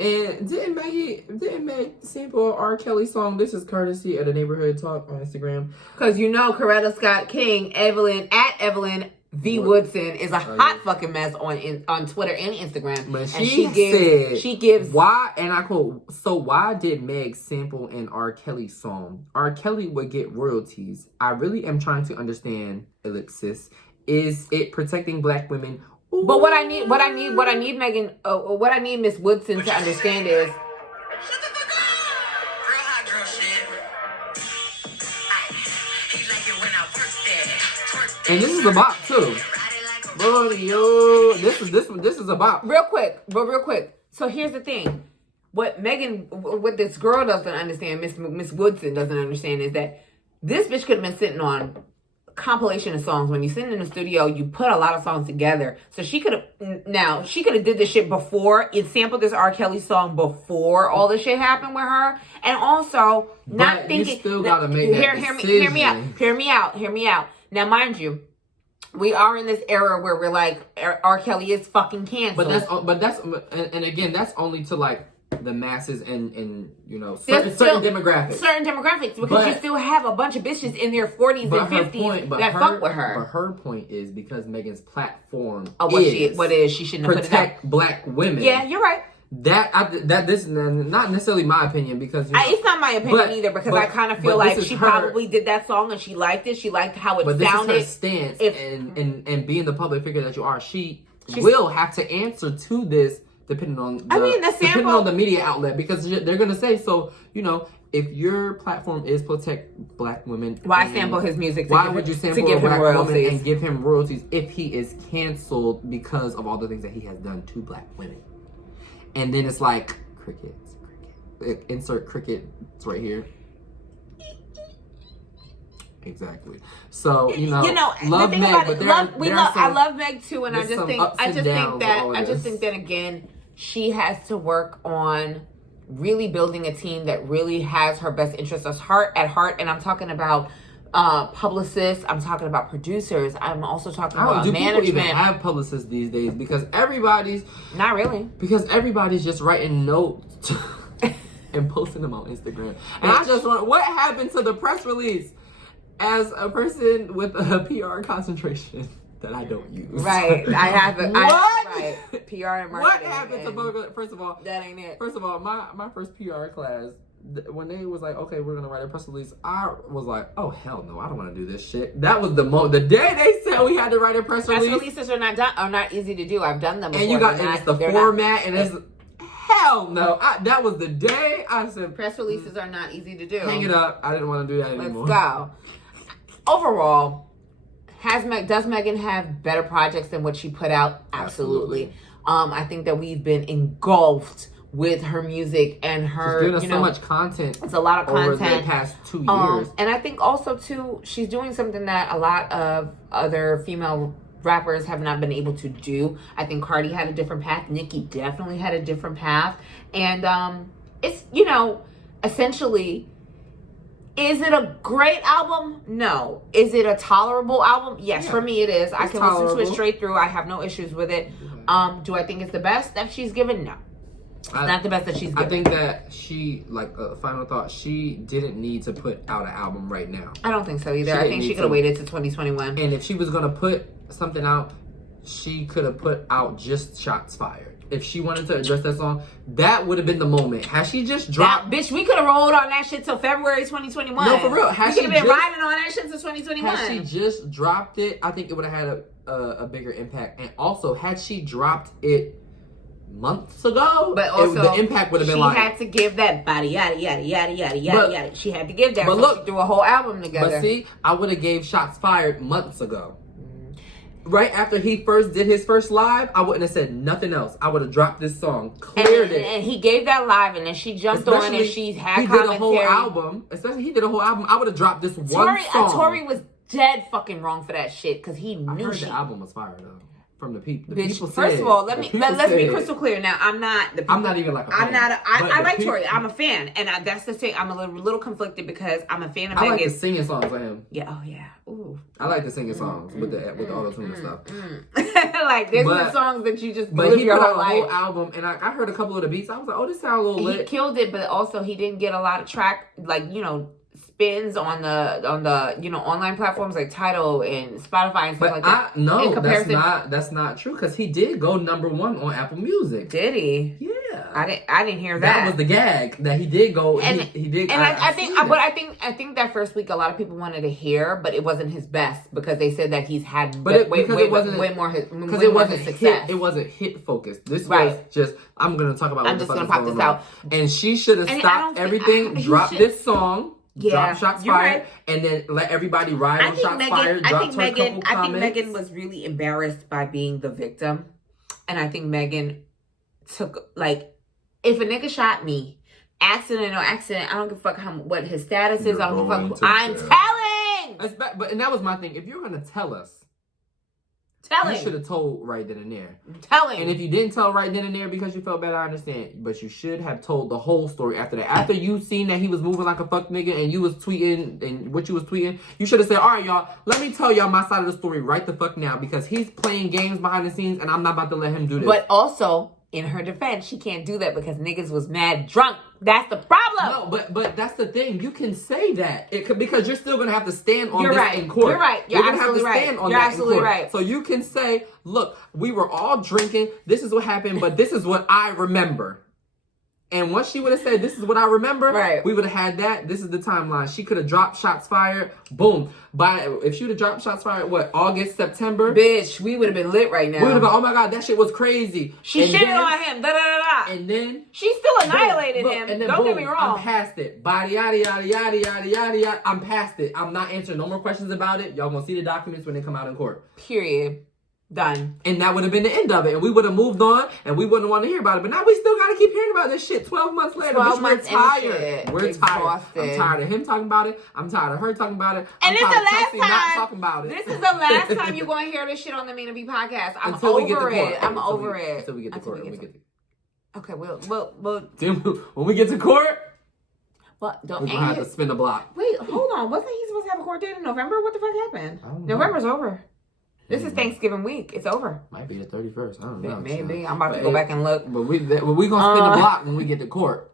And didn't Meg sample R. Kelly song? This is courtesy of the Neighborhood Talk on Instagram. Because you know, Coretta Scott King, Evelyn V. Woodson is a hot fucking mess on Twitter and Instagram. But she gives why, and I quote, so why did Meg sample an R. Kelly song? R. Kelly would get royalties. I really am trying to understand, Ellipsis. Is it protecting black women? Ooh. But what I need Megan, what I need Miss Woodson to understand is. Shut the fuck up! Real hot girl shit. He like it when I work there. And this is a bop too. Bro, this is a bop. Real quick. So here's the thing. What this girl doesn't understand, Miss Woodson doesn't understand, is that this bitch could have been sitting on a compilation of songs. When you sit in the studio, you put a lot of songs together. So she could have did this shit before. It sampled this R. Kelly song before all this shit happened with her. And also not thinking. You still gotta make that decision. Hear me out. Now, mind you, we are in this era where we're like, R. Kelly is fucking canceled. And again, that's only to like the masses and you know certain demographics. Certain demographics, because you still have a bunch of bitches in their 40s and 50s that fuck with her. But her point is because Megan's platform she shouldn't have protect black women. Yeah, you're right. This is not necessarily my opinion, because it's not my opinion either, because I kind of feel like she probably did that song and she liked it. She liked how it sounded. This is her stance, and being the public figure that you are, she will have to answer to this depending on the media outlet, because they're gonna say, so you know, if your platform is protect black women, why sample his music? Why would you sample a black woman and give him royalties if he is canceled because of all the things that he has done to black women? And then it's like crickets. Insert crickets right here. Exactly. So love Meg, but I love Meg too, and I just think that again, she has to work on really building a team that really has her best interests at heart. And I'm talking about publicists. I'm talking about producers. I'm also talking about management. People even have publicists these days? Because everybody's not really. Because everybody's just writing notes and posting them on Instagram. And I just wonder, what happened to the press release? As a person with a PR concentration that I don't use, right? I have it. Right. PR and marketing. What happened to first of all? That ain't it. First of all, my first PR class, when they was like, okay, we're gonna write a press release, I was like, oh hell no, I don't want to do this shit. That was the day they said we had to write a press release. Press releases are not easy to do. I've done them before. And you got it's the format and it's hell no. That was the day I said press releases are not easy to do. Hang it up. I didn't want to do that anymore. Let's go. Overall, does Megan have better projects than what she put out? Absolutely. I think that we've been engulfed with her music and her. She's doing so much content. It's a lot of content over the past 2 years. And I think also too, she's doing something that a lot of other female rappers have not been able to do. I think Cardi had a different path. Nicki definitely had a different path, and it's essentially. Is it a great album? No. Is it a tolerable album? Yes, for me it is. I can listen to it straight through. I have no issues with it. Do I think it's the best that she's given? No. It's not the best that she's given. I think that she, final thought, she didn't need to put out an album right now. I don't think so either. I think she could have waited to 2021. And if she was going to put something out, she could have put out just Shots Fired. If she wanted to address that song, that would have been the moment. Had she just dropped... bitch, we could have rolled on that shit till February 2021. No, for real. We could have been riding on that shit till 2021. Had she just dropped it, I think it would have had a bigger impact. And also, had she dropped it months ago, but also, the impact would have been she had to give that body yada yada yada yada yada. She had to give that. But look, she threw a whole album together. But see, I would have gave Shots Fired months ago. Right after he first did his first live, I wouldn't have said nothing else. I would have dropped this song, cleared it. And he gave that live, and then she jumped on and she had commentary. He did a whole album. Especially he did a whole album. I would have dropped this one song. Tory was dead fucking wrong for that shit, because he knew the album was fire though. from the people. Bitch, People first said, of all, let's be crystal clear. Now, I'm not the people, I'm not even like a fan. I like Tory. I'm a fan, and that's the thing. I'm a little conflicted because I'm a fan of Megan. I like the singing songs of him. Yeah. Oh yeah. Ooh. I like the singing songs with the auto-tune and stuff. Like there's the songs that you just but live he your put whole out a whole life. album, and I heard a couple of the beats. I was like, oh, this sounds a little lit. He killed it, but also he didn't get a lot of spins on the online platforms like Tidal and Spotify and stuff like that. That's not true because he did go #1 on Apple Music. Did he? Yeah. I didn't hear that. That was the gag that he did go. And he did. And I think that first week a lot of people wanted to hear, but it wasn't his best because they said that he's had way more success. It wasn't hit focused. This was just I'm gonna talk about. I'm just gonna pop this out. And she should have stopped everything. Dropped this song. Drop shots fired, and then let everybody ride on shots fired. I think Megan was really embarrassed by being the victim, and I think Megan took if a nigga shot me, accident or accident, I don't give a fuck what his status is. I don't give a fuck. I'm telling. And that was my thing. If you're gonna tell us, you should have told right then and there. And if you didn't tell right then and there because you felt bad, I understand. But you should have told the whole story after that. After you seen that he was moving like a fuck nigga and you was tweeting and what you was tweeting, you should have said, all right, y'all, let me tell y'all my side of the story right the fuck now because he's playing games behind the scenes and I'm not about to let him do this. But also, in her defense, she can't do that because niggas was mad drunk. That's the problem. No, but that's the thing. You can say that because you're still gonna have to stand on this in court. You're right. You're absolutely right. You're absolutely right. So you can say, look, we were all drinking. This is what happened, but this is what I remember. And once she would have said, this is what I remember, we would have had that. This is the timeline. She could have dropped shots fired. Boom. If she would have dropped shots fired, August, September? Bitch, we would have been lit right now. We would have been, oh my God, that shit was crazy. She shitted on him. And then she still annihilated him. And then don't get me wrong. I'm past it. Body, yada, yada, yada, yada, yada, yada. I'm past it. I'm not answering no more questions about it. Y'all gonna see the documents when they come out in court. Period. Done. And that would have been the end of it. And we would have moved on and we wouldn't want to hear about it. But now we still got to keep hearing about this shit 12 months later. 12 months we're tired. We're exhausted. tired. I'm tired of him talking about it. I'm tired of her talking about it. And this is the last time. Not talking about it. This is the last time you're going to hear this shit on the Mina B podcast. I'm over it. I'm over it. Until we get to court. Okay, we'll. When we get to court. Well, we're going to have to spin the block. Wait, hold on. Wasn't he supposed to have a court date in November? What the fuck happened? November's over. This is Thanksgiving week. It's over. Might be the 31st. I don't know. Maybe. I'm about to go back and look. But we going to spin the block when we get to court.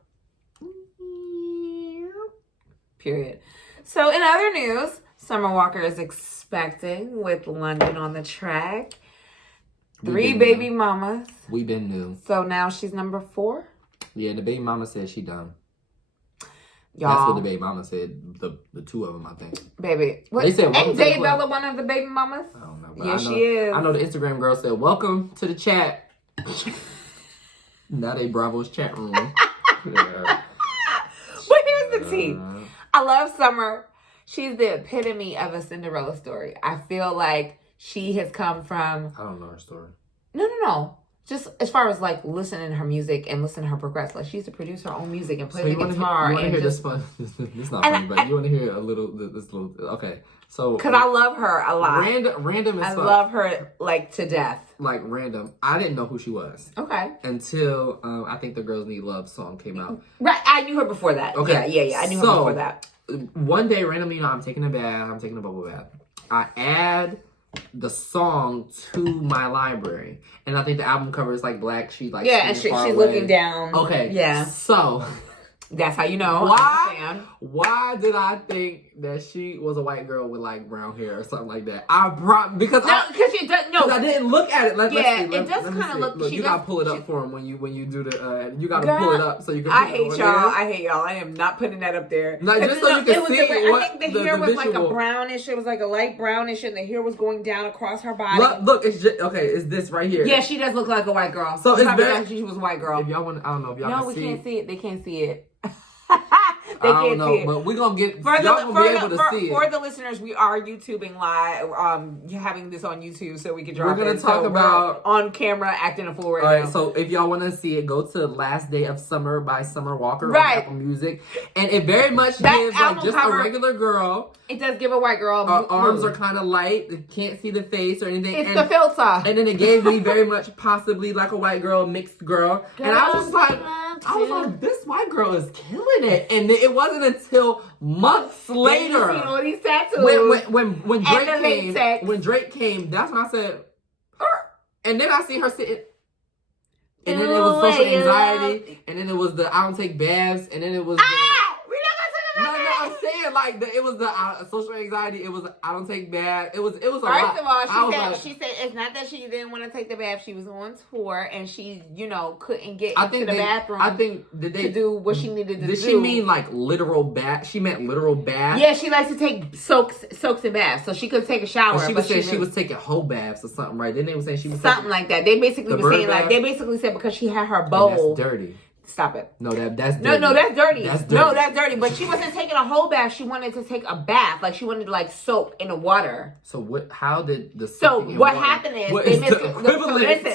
Period. So in other news, Summer Walker is expecting with London on the track. 3 baby mamas. We been new. So now she's number 4? Yeah, the baby mama said she done. Y'all. That's what the baby mama said. The 2 of them, I think. Baby. They said, ain't Day Bella one of the baby mamas? I don't know. Yeah, she is. I know the Instagram girl said, welcome to the chat. Now they Bravo's chat room. But here's the tea. I love Summer. She's the epitome of a Cinderella story. I feel like she has come from... I don't know her story. No. Just as far as listening to her music and listening to her progress. She used to produce her own music and play the guitar. You want to hear this fun? This is not funny, but you want to hear this little... Okay, so... Because I love her a lot. Random as fuck. I love her to death. Random. I didn't know who she was. Okay. Until I think the Girls Need Love song came out. Right. I knew her before that. Okay. Yeah. I knew her before that. One day, randomly, I'm taking a bath. I'm taking a bubble bath. I add the song to my library, and I think the album cover is black. She's and she's looking down. Okay. Yeah. So that's how you know. Why did I think that she was a white girl with brown hair or something like that? Because I didn't look at it. It does kind of look. You gotta pull it up for him when you do the. You gotta pull it up so you can. I hate y'all. I am not putting that up there. Just so you can see what I think the hair was a brownish. It was a light brownish, and the hair was going down across her body. Look, it's just okay. It's this right here. Yeah, she does look like a white girl. So it's better. She was a white girl. If y'all want, I don't know if y'all can see. No, we can't see it. They can't see it. They can't see it. But we're gonna get For y'all gonna be able to see it. For the listeners, we are YouTubing live, having this on YouTube so we can drop it. We're gonna talk about on camera acting a fool right now. All right, so if y'all want to see it, go to Last Day of Summer by Summer Walker on Apple Music, and it very much gives like just a regular girl. It does give a white girl. Arms are kind of light. You can't see the face or anything. It's the filter. And then it gave me very much possibly like a white girl, mixed girl. And I was like, this white girl is killing it. And it wasn't until months later. You see all these tattoos. When Drake came, that's when I said, and then I see her sitting. And then it was social anxiety. And then it was the I don't take baths. And then it was I'm saying like it was the social anxiety. It was I don't take baths. It was a lot. First of all, she said it's not that she didn't want to take the bath. She was on tour and she couldn't get into the bathroom. I think to do what she needed to do. Did she mean like literal bath? She meant literal bath. Yeah, she likes to take soaks and baths, so she could take a shower. She was saying she was taking whole baths or something, right? Then they were saying she was something like that. They basically were saying like they basically said because she had her bowl. That's dirty. Stop it. No, that's dirty. No, that's dirty. No, that's dirty. But she wasn't taking a whole bath. She wanted to take a bath. Like she wanted to like soak in the water. So what? How did the happened is they missed.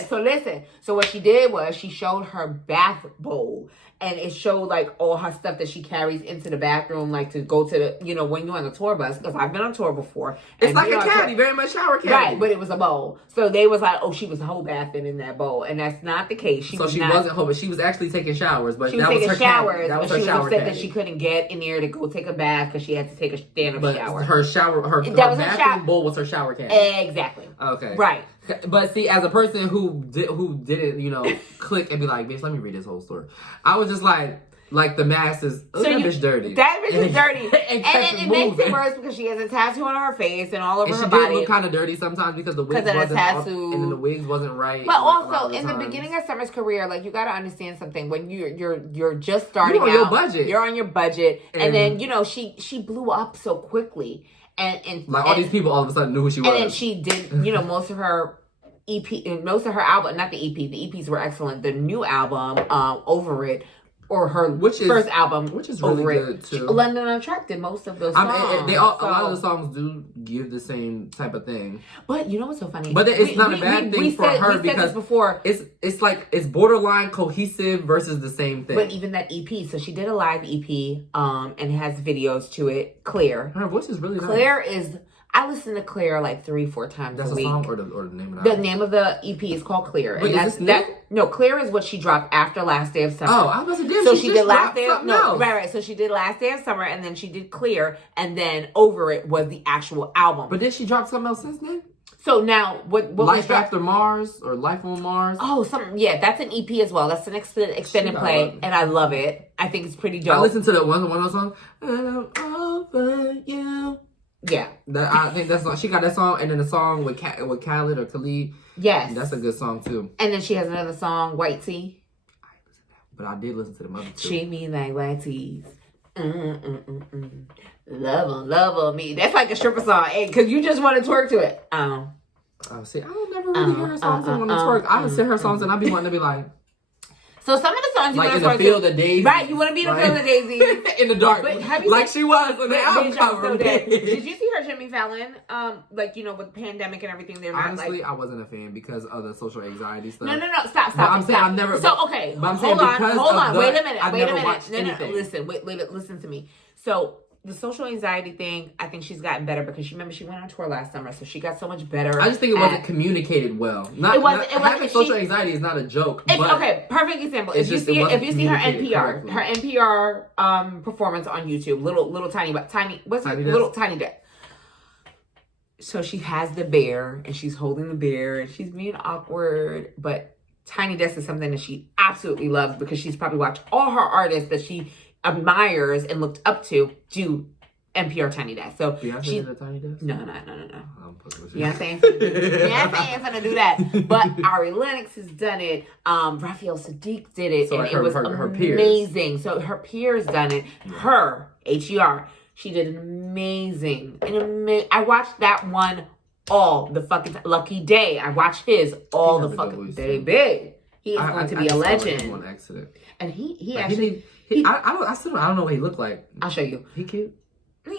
So listen. So what she did was she showed her bath bowl. And it showed like all her stuff that she carries into the bathroom, like to go to the, when you're on the tour bus. Because I've been on tour before. It's like a caddy, very much shower caddy. Right, but it was a bowl. So they was like, oh, she was whole bathing in that bowl. And that's not the case. She wasn't whole, but she was actually taking showers. But she was taking showers. That was her her shower upset that she couldn't get in there to go take a bath because she had to take a stand-up shower. Her bathroom bowl was her shower caddy. Exactly. Okay. Right. But see, as a person who didn't, click and be like, bitch, let me read this whole story. I was just like the masses, that bitch dirty. That bitch is dirty. and then it makes it worse because she has a tattoo on her face and all over her body. She did look kind of dirty sometimes because the wigs wasn't up, and then the wigs wasn't right. But also, in the beginning of Summer's career, like you got to understand something. When you're just starting out, you're on your budget, and then she blew up so quickly. And all these people all of a sudden knew who she was. And then she did, most of her most of her album, not the EP. The EPs were excellent. The new album, Over It, or her first album, which is really good too. London Untracked did most of those songs. A lot of the songs do give the same type of thing. But you know what's so funny? But it's not a bad thing for her because before. It's like it's borderline cohesive versus the same thing. But even that EP, so she did a live EP, and it has videos to it. Clear. Her voice is really nice. Clear is. I listen to Clear like 3-4 times a week. That's a song or the name of the name of the EP is called Clear. Wait, and is this new? No, Clear is what she dropped after Last Day of Summer. Oh, I was about to say, so she did Last Day of right. So she did Last Day of Summer, and then she did Clear, and then Over It was the actual album. But did she drop something else since then? So now, what Life After Mars or Life on Mars? Oh, that's an EP as well. That's an extended play, and I love it. I think it's pretty dope. I listened to one of those songs. I'm over you. Yeah, I think that's she got that song, and then the song with Khaled or Khalid. Yes, that's a good song too. And then she has another song, White Tea. But I did listen to the other two. Treat me like white teas. Love on me. That's like a stripper song, because you just want to twerk to it. Oh, see, I don't never really hear her songs and want to twerk. I just hear her songs and I be wanting to be like. So some of the songs you like want to twerk in the field of daisies. Right, you want to be in the field of daisies. In the dark. Like she was on the album cover. Did you see her Jimmy Fallon? With the pandemic and everything. They're honestly, I wasn't a fan because of the social anxiety stuff. No, stop. But I'm saying I've never. So okay, but I'm saying hold on. Wait a minute. No, listen to me. So the social anxiety thing, I think she's gotten better because she went on tour last summer, so she got so much better. I just think it wasn't communicated well. Having social anxiety is not a joke. Okay, perfect example. If you see her NPR performance on YouTube, little tiny desk. So she has the bear and she's holding the bear and she's being awkward, but Tiny Desk is something that she absolutely loves because she's probably watched all her artists that she admires and looked up to do NPR Tiny Desk. So she did a Tiny Desk? No. Beyonce ain't finna do that. But Ari Lennox has done it. Raphael Sadiq did it, and it was amazing. So her peers done it. Her HER, she did an amazing. I watched that one all the fucking Lucky Day. I watched his all the fucking day, babe. He is going to be a legend. On accident. And he like actually... I don't know what he looked like. I'll show you. He cute. Yeah,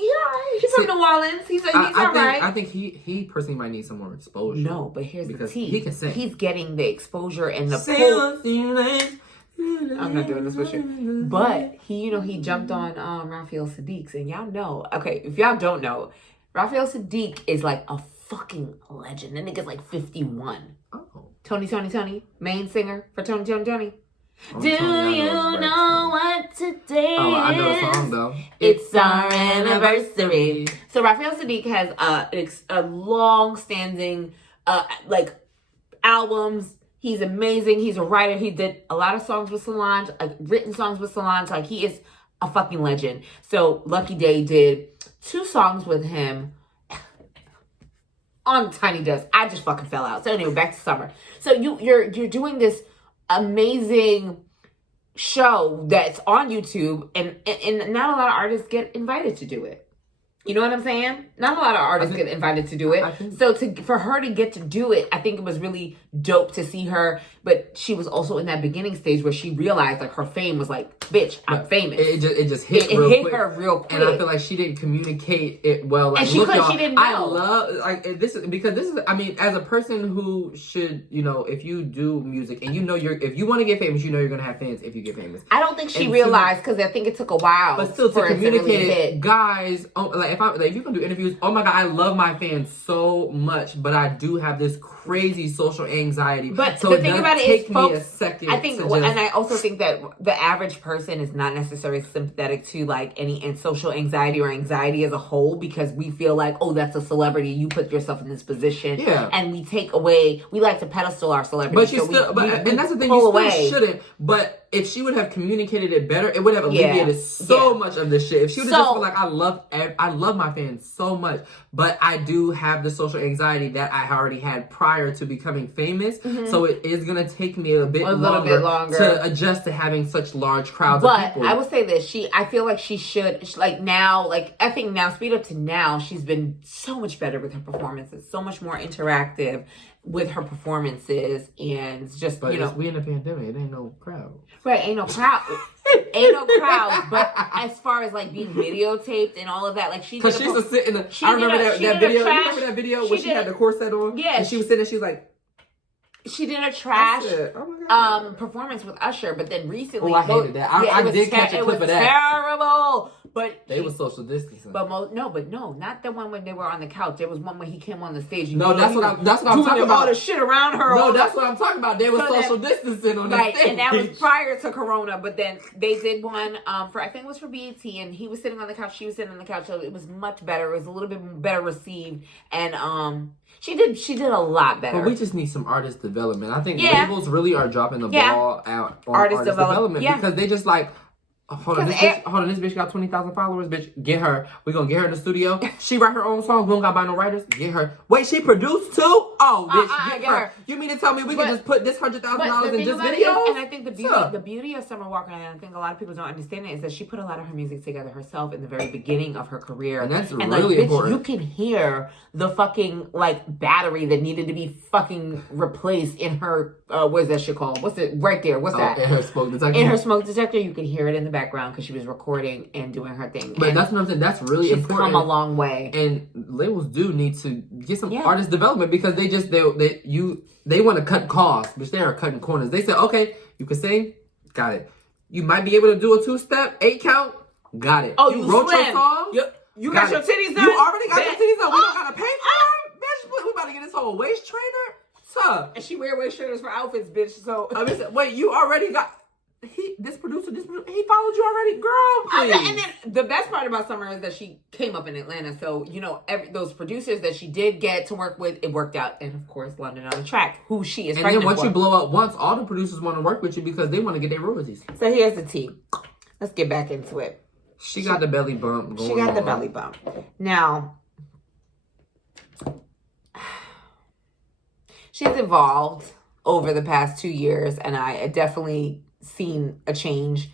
he's from New Orleans. He's alright. I think he personally might need some more exposure. No, but here's the tea. He can sing. He's getting the exposure and the pull. I'm not doing this with you. But he jumped on Raphael Sadiq's, and y'all know. Okay, if y'all don't know, Raphael Sadiq is like a fucking legend. That nigga's like 51. Oh. Tony, main singer for Tony. Oh, Do you know what today is? Oh, I know the song though. It's our anniversary. So Raphael Sadiq has a long-standing like albums. He's amazing. He's a writer. He did a lot of songs with Solange, written songs with Solange. Like, he is a fucking legend. So Lucky Day did 2 songs with him on Tiny Desk. I just fucking fell out. So anyway, back to Summer. So you're doing this amazing show that's on YouTube, and not a lot of artists get invited to do it. You know what I'm saying? Not a lot of artists get invited to do it. So for her to get to do it, I think it was really dope to see her. But she was also in that beginning stage where she realized like her fame was like, bitch, I'm famous. It just hit her real quick. And I feel like she didn't communicate it well. Like, and she didn't know. I love like this is because this is. I mean, as a person who should, if you do music and if you want to get famous, you're gonna have fans if you get famous. I don't think she realized, because I think it took a while. But still, to communicate it, guys. If you're gonna do interviews, oh my god, I love my fans so much, but I do have this crazy social anxiety. But so the thing about it is, folks, me a second. I think, and I also think that the average person is not necessarily sympathetic to like any social anxiety or anxiety as a whole, because we feel like, oh, that's a celebrity, you put yourself in this position, and we like to pedestal our celebrities. But and that's the thing, you still shouldn't. But if she would have communicated it better, it would have alleviated so much of this shit. If she would have just been like, I love my fans so much, but I do have the social anxiety that I already had prior to becoming famous. Mm-hmm. So it is going to take me a little bit longer to adjust to having such large crowds of people. But I will say this, I feel like she should, I think now, speed up to now, she's been so much better with her performances, so much more interactive with her performances, and just, we in a pandemic, it ain't no crowd. Right, ain't no crowd. Ain't no crowds. But as far as like being videotaped and all of that, like she used to sit in I remember that video. You remember that video when she had the corset on? Yeah. And she was sitting there, she was like, she did a trash performance with Usher, but then recently... Oh, I hated that. I did catch a clip of that. It was terrible! But they were social distancing. But no, not the one when they were on the couch. There was one when he came on the stage. That's what I'm talking about. All the shit around her. No, that's what I'm talking about. They were social distancing on the stage. Right, and that was prior to Corona. But then they did one for, I think it was for BET, and he was sitting on the couch, she was sitting on the couch, so it was much better. It was a little bit better received, and she did a lot better. But we just need some artist development. I think labels really are dropping the ball out on artist development because they just like, hold on, this bitch got 20,000 followers, bitch. Get her. We're going to get her in the studio. She write her own songs. We don't got to buy no writers. Get her. Wait, she produced too? Oh, bitch, get her. You mean to tell me we can just put this $100,000 in just videos? And I think the beauty of Summer Walker, and I think a lot of people don't understand it, is that she put a lot of her music together herself in the very beginning of her career. And that's really important. You can hear the fucking, battery that needed to be fucking replaced in her, what is that shit called? What's it? Right there. What's that? In her smoke detector. In her smoke detector, you can hear it in the background because she was recording and doing her thing. But that's what I'm saying. That's really important. She's come a long way. And labels do need to get some artist development because they want to cut costs, but they are cutting corners. They say, okay, you can sing, got it. You might be able to do a 2-step, 8 count, got it. Oh, you wrote your song. You got your titties done. You already got your titties done. We don't gotta pay for them. Bitch, we about to get this whole waist trainer. Tuh. And she wear waist trainers for outfits, bitch. So wait, you already got. This producer, he followed you already, girl. Please. And then the best part about Summer is that she came up in Atlanta, so those producers that she did get to work with, it worked out. And of course, London on the Track, who she is. And then once you blow up once, all the producers want to work with you because they want to get their royalties. So here's the tea. Let's get back into it. She got the belly bump going on. She got the belly bump. Now, she's evolved over the past 2 years, and I definitely seen a change.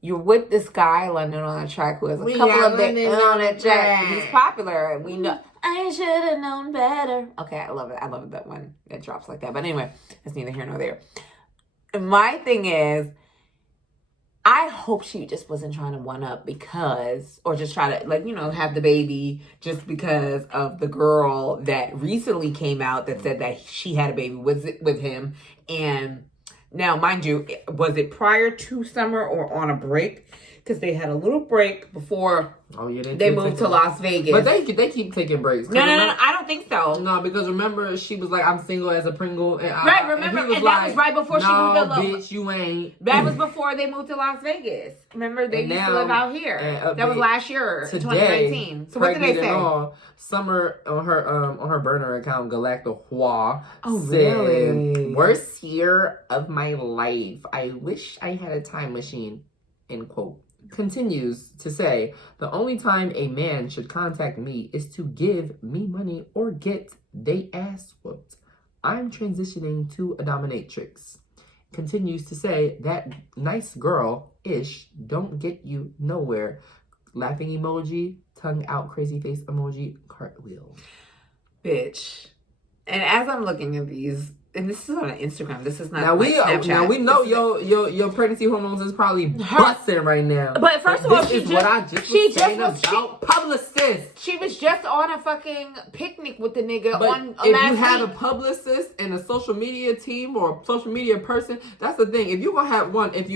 You're with this guy, London on the Track, who has a couple of big on the track. He's popular, and we know. I should have known better. Okay, I love it. I love that one. It drops like that. But anyway, that's neither here nor there. my thing is, I hope she just wasn't trying to one up because, or just try to, like, you know, have the baby just because of the girl that recently came out that said that she had a baby with him. And now, mind you, was it prior to summer or on a break? Because they had a little break before they moved to Las Vegas. But they keep taking breaks. No, I don't think so. No, because remember, she was like, I'm single as a Pringle. And that was right before she moved to bitch, you ain't. That was before they moved to Las Vegas. Remember, they used to live out here. That was last year, today, 2019. So what did they say? Summer on her burner account, Galacta said, really? Worst year of my life. I wish I had a time machine. End quote. Continues to say, the only time a man should contact me is to give me money or get they ass whooped. I'm transitioning to a dominatrix. Continues to say, that nice girl-ish don't get you nowhere. Laughing emoji, tongue out crazy face emoji, cartwheel. Bitch. And as I'm looking at these, and this is on Instagram. This is not Snapchat. Now we know your pregnancy hormones is probably busting right now. But first of all, she was saying about publicists. She was just on a fucking picnic with the nigga if you have a publicist and a social media team or a social media person, that's the thing. If you're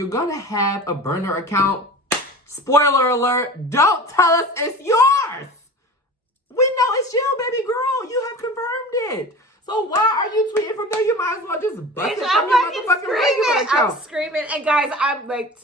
gonna have a burner account, spoiler alert, don't tell us it's yours. We know it's you, baby girl. You have confirmed it. So why are you tweeting from there? You might as well just bust it from your motherfucking regular account. I'm screaming. And guys, I'm like,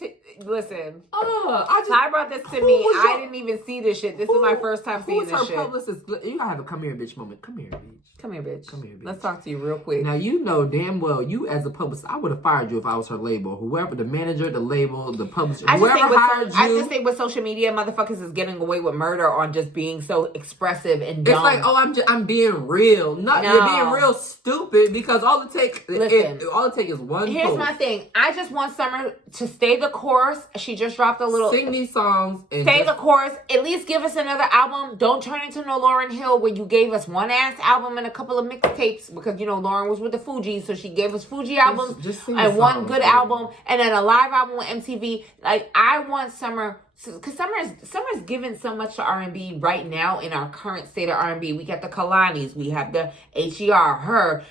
listen. Ty brought this to me. I didn't even see this shit. This is my first time seeing this shit. Who's her publicist? You gotta have a come here, bitch moment. Come here, bitch. Come here, bitch. Let's talk to you real quick. Now, you know damn well, you as a publicist, I would have fired you if I was her label. Whoever, the manager, the label, the publisher, whoever hired you. I just think with social media, motherfuckers is getting away with murder on just being so expressive and dumb. It's like, I'm being real. No. You're being real stupid because all it takes is one Here's post. my thing. I just want Summer to stay the course. She just dropped a little... Sing these songs. And stay the course. At least give us another album. Don't turn into no Lauryn Hill where you gave us one ass album and a couple of mixtapes because, you know, Lauren was with the Fugees, so she gave us Fuji albums and one good album and then a live album with MTV. Like, I want Summer... Because Summer's given so much to R&B right now in our current state of R&B. We got the Kalanis, we have the H.E.R., her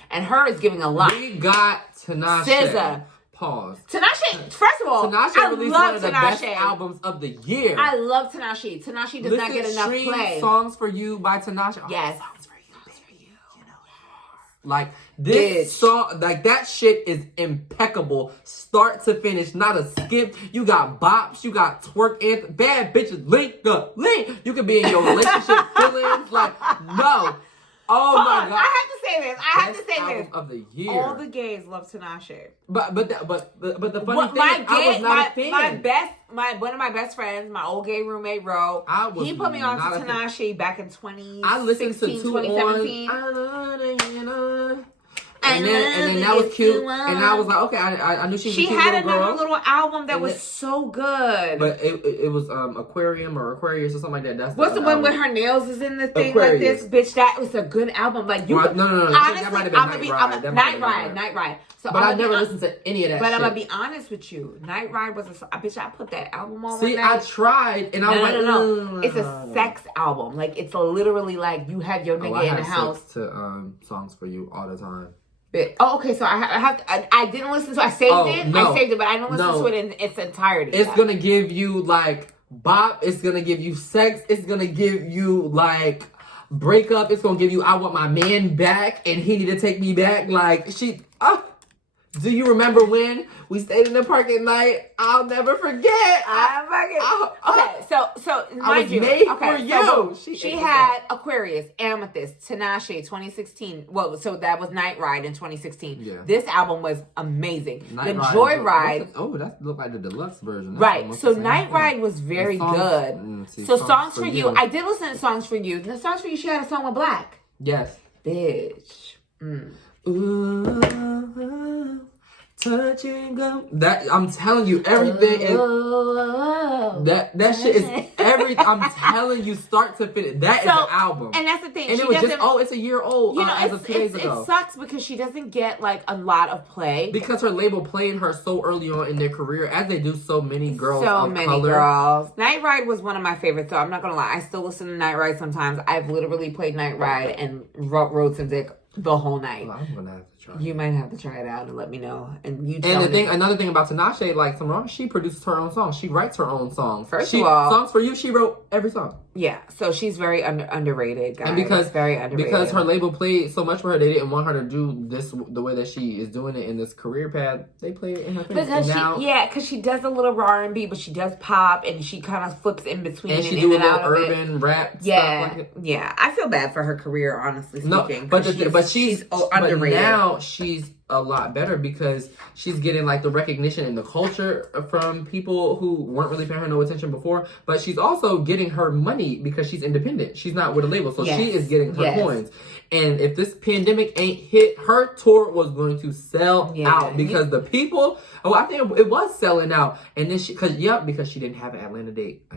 is giving a lot. We got Tinashe. SZA. Pause. Tinashe, first of all, Tinashe released one of the best albums of the year. I love Tinashe. Tinashe does not get enough play. Songs for You by Tinashe. Yes. Songs for You. You know her. Like, this song, like, that shit is impeccable. Start to finish. Not a skip. You got bops. You got twerk. And bad bitches. Link up. Link. You could be in your relationship feelings. Like, no. Oh my God! I have to say this. Of the year. All the gays love Tinashe. But the funny thing, I was not a fan. One of my best friends, my old gay roommate, Ro, he put me on to Tinashe back in 2016, I listened to 2017. And then that was cute, and I was like, okay, I knew she was a cute little girl. She had another little album that was so good. But it was Aquarium or Aquarius or something like that. That's what's the one where her nails is in the thing Aquarius. Like this, bitch? That was a good album. Like you, no. Honestly, that might have been Night Ride. So but I never listened to any of that. But I'm gonna be honest with you, Night Ride was bitch. I put that album on. See, I tried, and I was like, no. It's a sex album. Like it's literally like you have your nigga in the house. Sex to Songs for You all the time. Okay. So I didn't listen to. I saved it. I saved it, but I didn't listen to it in its entirety. It's gonna give you like bop. It's gonna give you sex. It's gonna give you like breakup. It's gonna give you I want my man back, and he need to take me back. Like she. Do you remember when we stayed in the park at night? I'll never forget. Okay, so I was made for you. So she had Aquarius, Amethyst, Tinashe, 2016. Well, so that was Night Ride in 2016. Yeah. This album was amazing. The Joyride. That looked like the deluxe version. Right. So Night Ride was very good. So Songs for You. I did listen to Songs for You. The Songs for You, she had a song with Black. Yes. Bitch. Ooh, Touch and go. That I'm telling you, everything is that shit is every. I'm telling you, start to finish. That is the album, and that's the thing. And it was just it's a year old. As of 2 days ago. It sucks because she doesn't get like a lot of play because her label played her so early on in their career, as they do so many girls. So many girls. Night Ride was one of my favorites. So I'm not gonna lie, I still listen to Night Ride sometimes. I've literally played Night Ride and rode some dick the whole night. Well, I'm gonna have to try. You might have to try it out and let me know. And you. Another thing about Tinashe, like some wrong, she produces her own songs. She writes her own songs. First of all, Songs for You, she wrote every song. Yeah, so she's very underrated, guys. And because very underrated. Because her label played so much for her, they didn't want her to do this the way that she is doing it in this career path. They play it in her face. Because she does a little R&B, but she does pop, and she kind of flips in between and she do a little urban rap stuff like it. Yeah, I feel bad for her career, honestly speaking. No, but she's underrated. But now she's a lot better because she's getting like the recognition in the culture from people who weren't really paying her no attention before. But she's also getting her money because she's independent. She's not with a label, so she is getting her coins. And if this pandemic ain't hit, her tour was going to sell out because the people. Oh, I think it was selling out, and then because she didn't have an Atlanta date.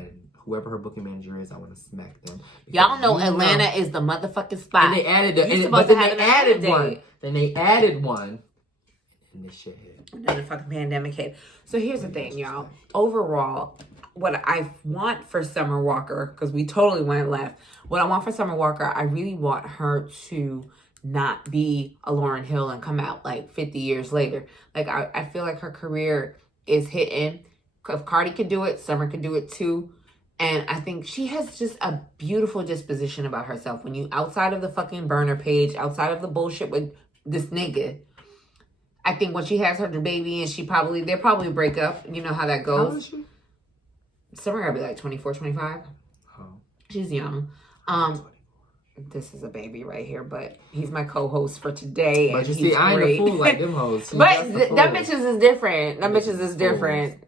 Whoever her booking manager is, I want to smack them. Y'all know Atlanta is the motherfucking spot. And they added one. Then they added one. And this shit hit. Another fucking pandemic hit. So here's the thing, y'all. Overall, what I want for Summer Walker, because we totally went left. What I want for Summer Walker, I really want her to not be a Lauryn Hill and come out like 50 years later. Like, I feel like her career is hitting. If Cardi could do it, Summer could do it too. And I think she has just a beautiful disposition about herself. When you, outside of the fucking burner page, outside of the bullshit with this nigga, I think when she has her baby and they'll probably break up. You know how that goes. How is she? Summer gotta be like 24, 25. Oh. She's young. This is a baby right here, but he's my co-host for today. But you see, I ain't a fool like them hoes. But that bitches is different. That bitches is different.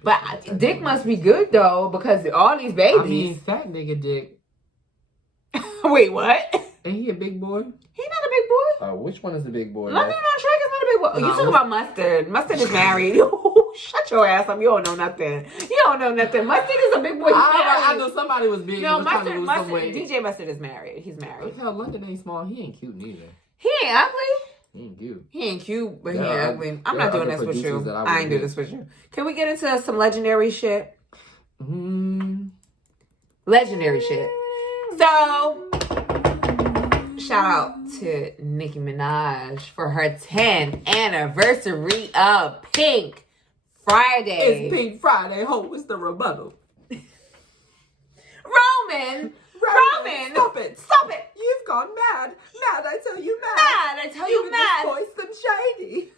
But dick must be good though, because all these babies. I mean, fat nigga dick. Wait, what? Ain't he a big boy? He not a big boy. Oh, which one is the big boy? London on Track is not a big boy. You talking about Mustard? Mustard is married. Shut your ass up. You don't know nothing. Mustard is a big boy. I know somebody was big. No, Mustard. DJ Mustard is married. He's married. Hell, London ain't small. He ain't cute neither. He ain't ugly. He ain't cute, but he ain't ugly. I'm not doing this with you. I ain't doing this with you. Can we get into some legendary shit? Legendary shit. So, shout out to Nicki Minaj for her 10th anniversary of Pink Friday. It's Pink Friday. Ho, what's the rebuttal? Roman. Stop it. You've gone mad. Mad, I tell you mad. Even this voice some shady.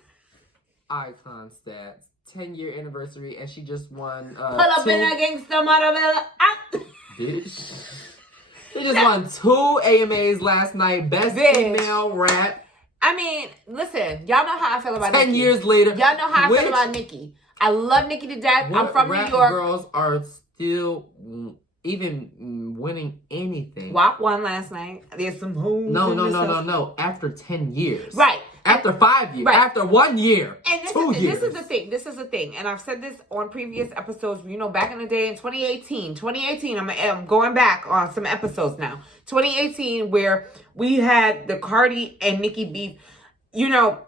Icon stats. 10-year anniversary, and she just won. Pull up in a gangsta model. Bitch. She just won 2 AMAs last night. Best female rap. I mean, listen, y'all know how I feel about 10 Nicki. years later. Y'all know how I feel about Nicki. I love Nicki to death. I'm from New York. Girls are still even winning anything. WAP won last night. There's some hoes. No. After 10 years. Right. After 5 years. Right. After 1 year. And this is the thing. And I've said this on previous episodes. You know, back in the day in 2018, I'm going back on some episodes now. 2018, where we had the Cardi and Nicki beef. You know,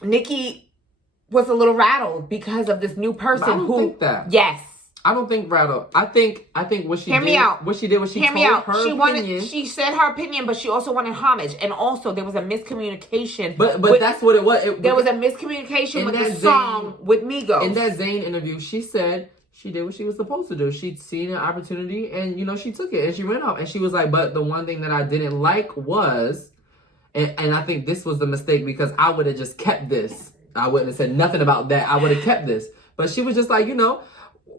Nicki was a little rattled because of this new person I don't think that. Yes. I don't think rattled. I think what she Hear did. me out. What she did was she Hear told me out. her opinion. She said her opinion, but she also wanted homage. And also there was a miscommunication. But that's what it was. There was a miscommunication with the song with Migos. In that Zayn interview, she said she did what she was supposed to do. She'd seen an opportunity and, she took it and she went off. And she was like, but the one thing that I didn't like was, and I think this was the mistake because I would have just kept this. I wouldn't have said nothing about that. I would have kept this. But she was just like,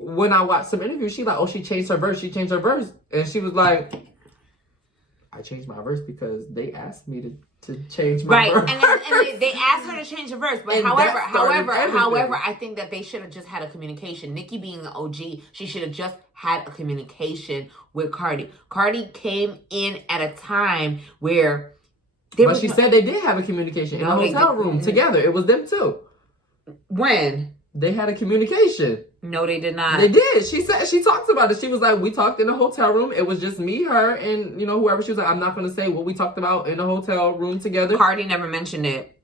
when I watched some interviews, she like, oh, she changed her verse. And she was like, I changed my verse because they asked me to change my verse. Right, and they asked her to change the verse. But however, I think that they should have just had a communication. Nicki being an OG, she should have just had a communication with Cardi. Cardi came in at a time where... But she said they did have a communication in a hotel room together. It was them too. When? They had a communication. No, they did not. They did. She said, she talks about it. She was like, we talked in the hotel room. It was just me, her, and, you know, whoever. She was like, I'm not going to say what we talked about in the hotel room together. Cardi never mentioned it.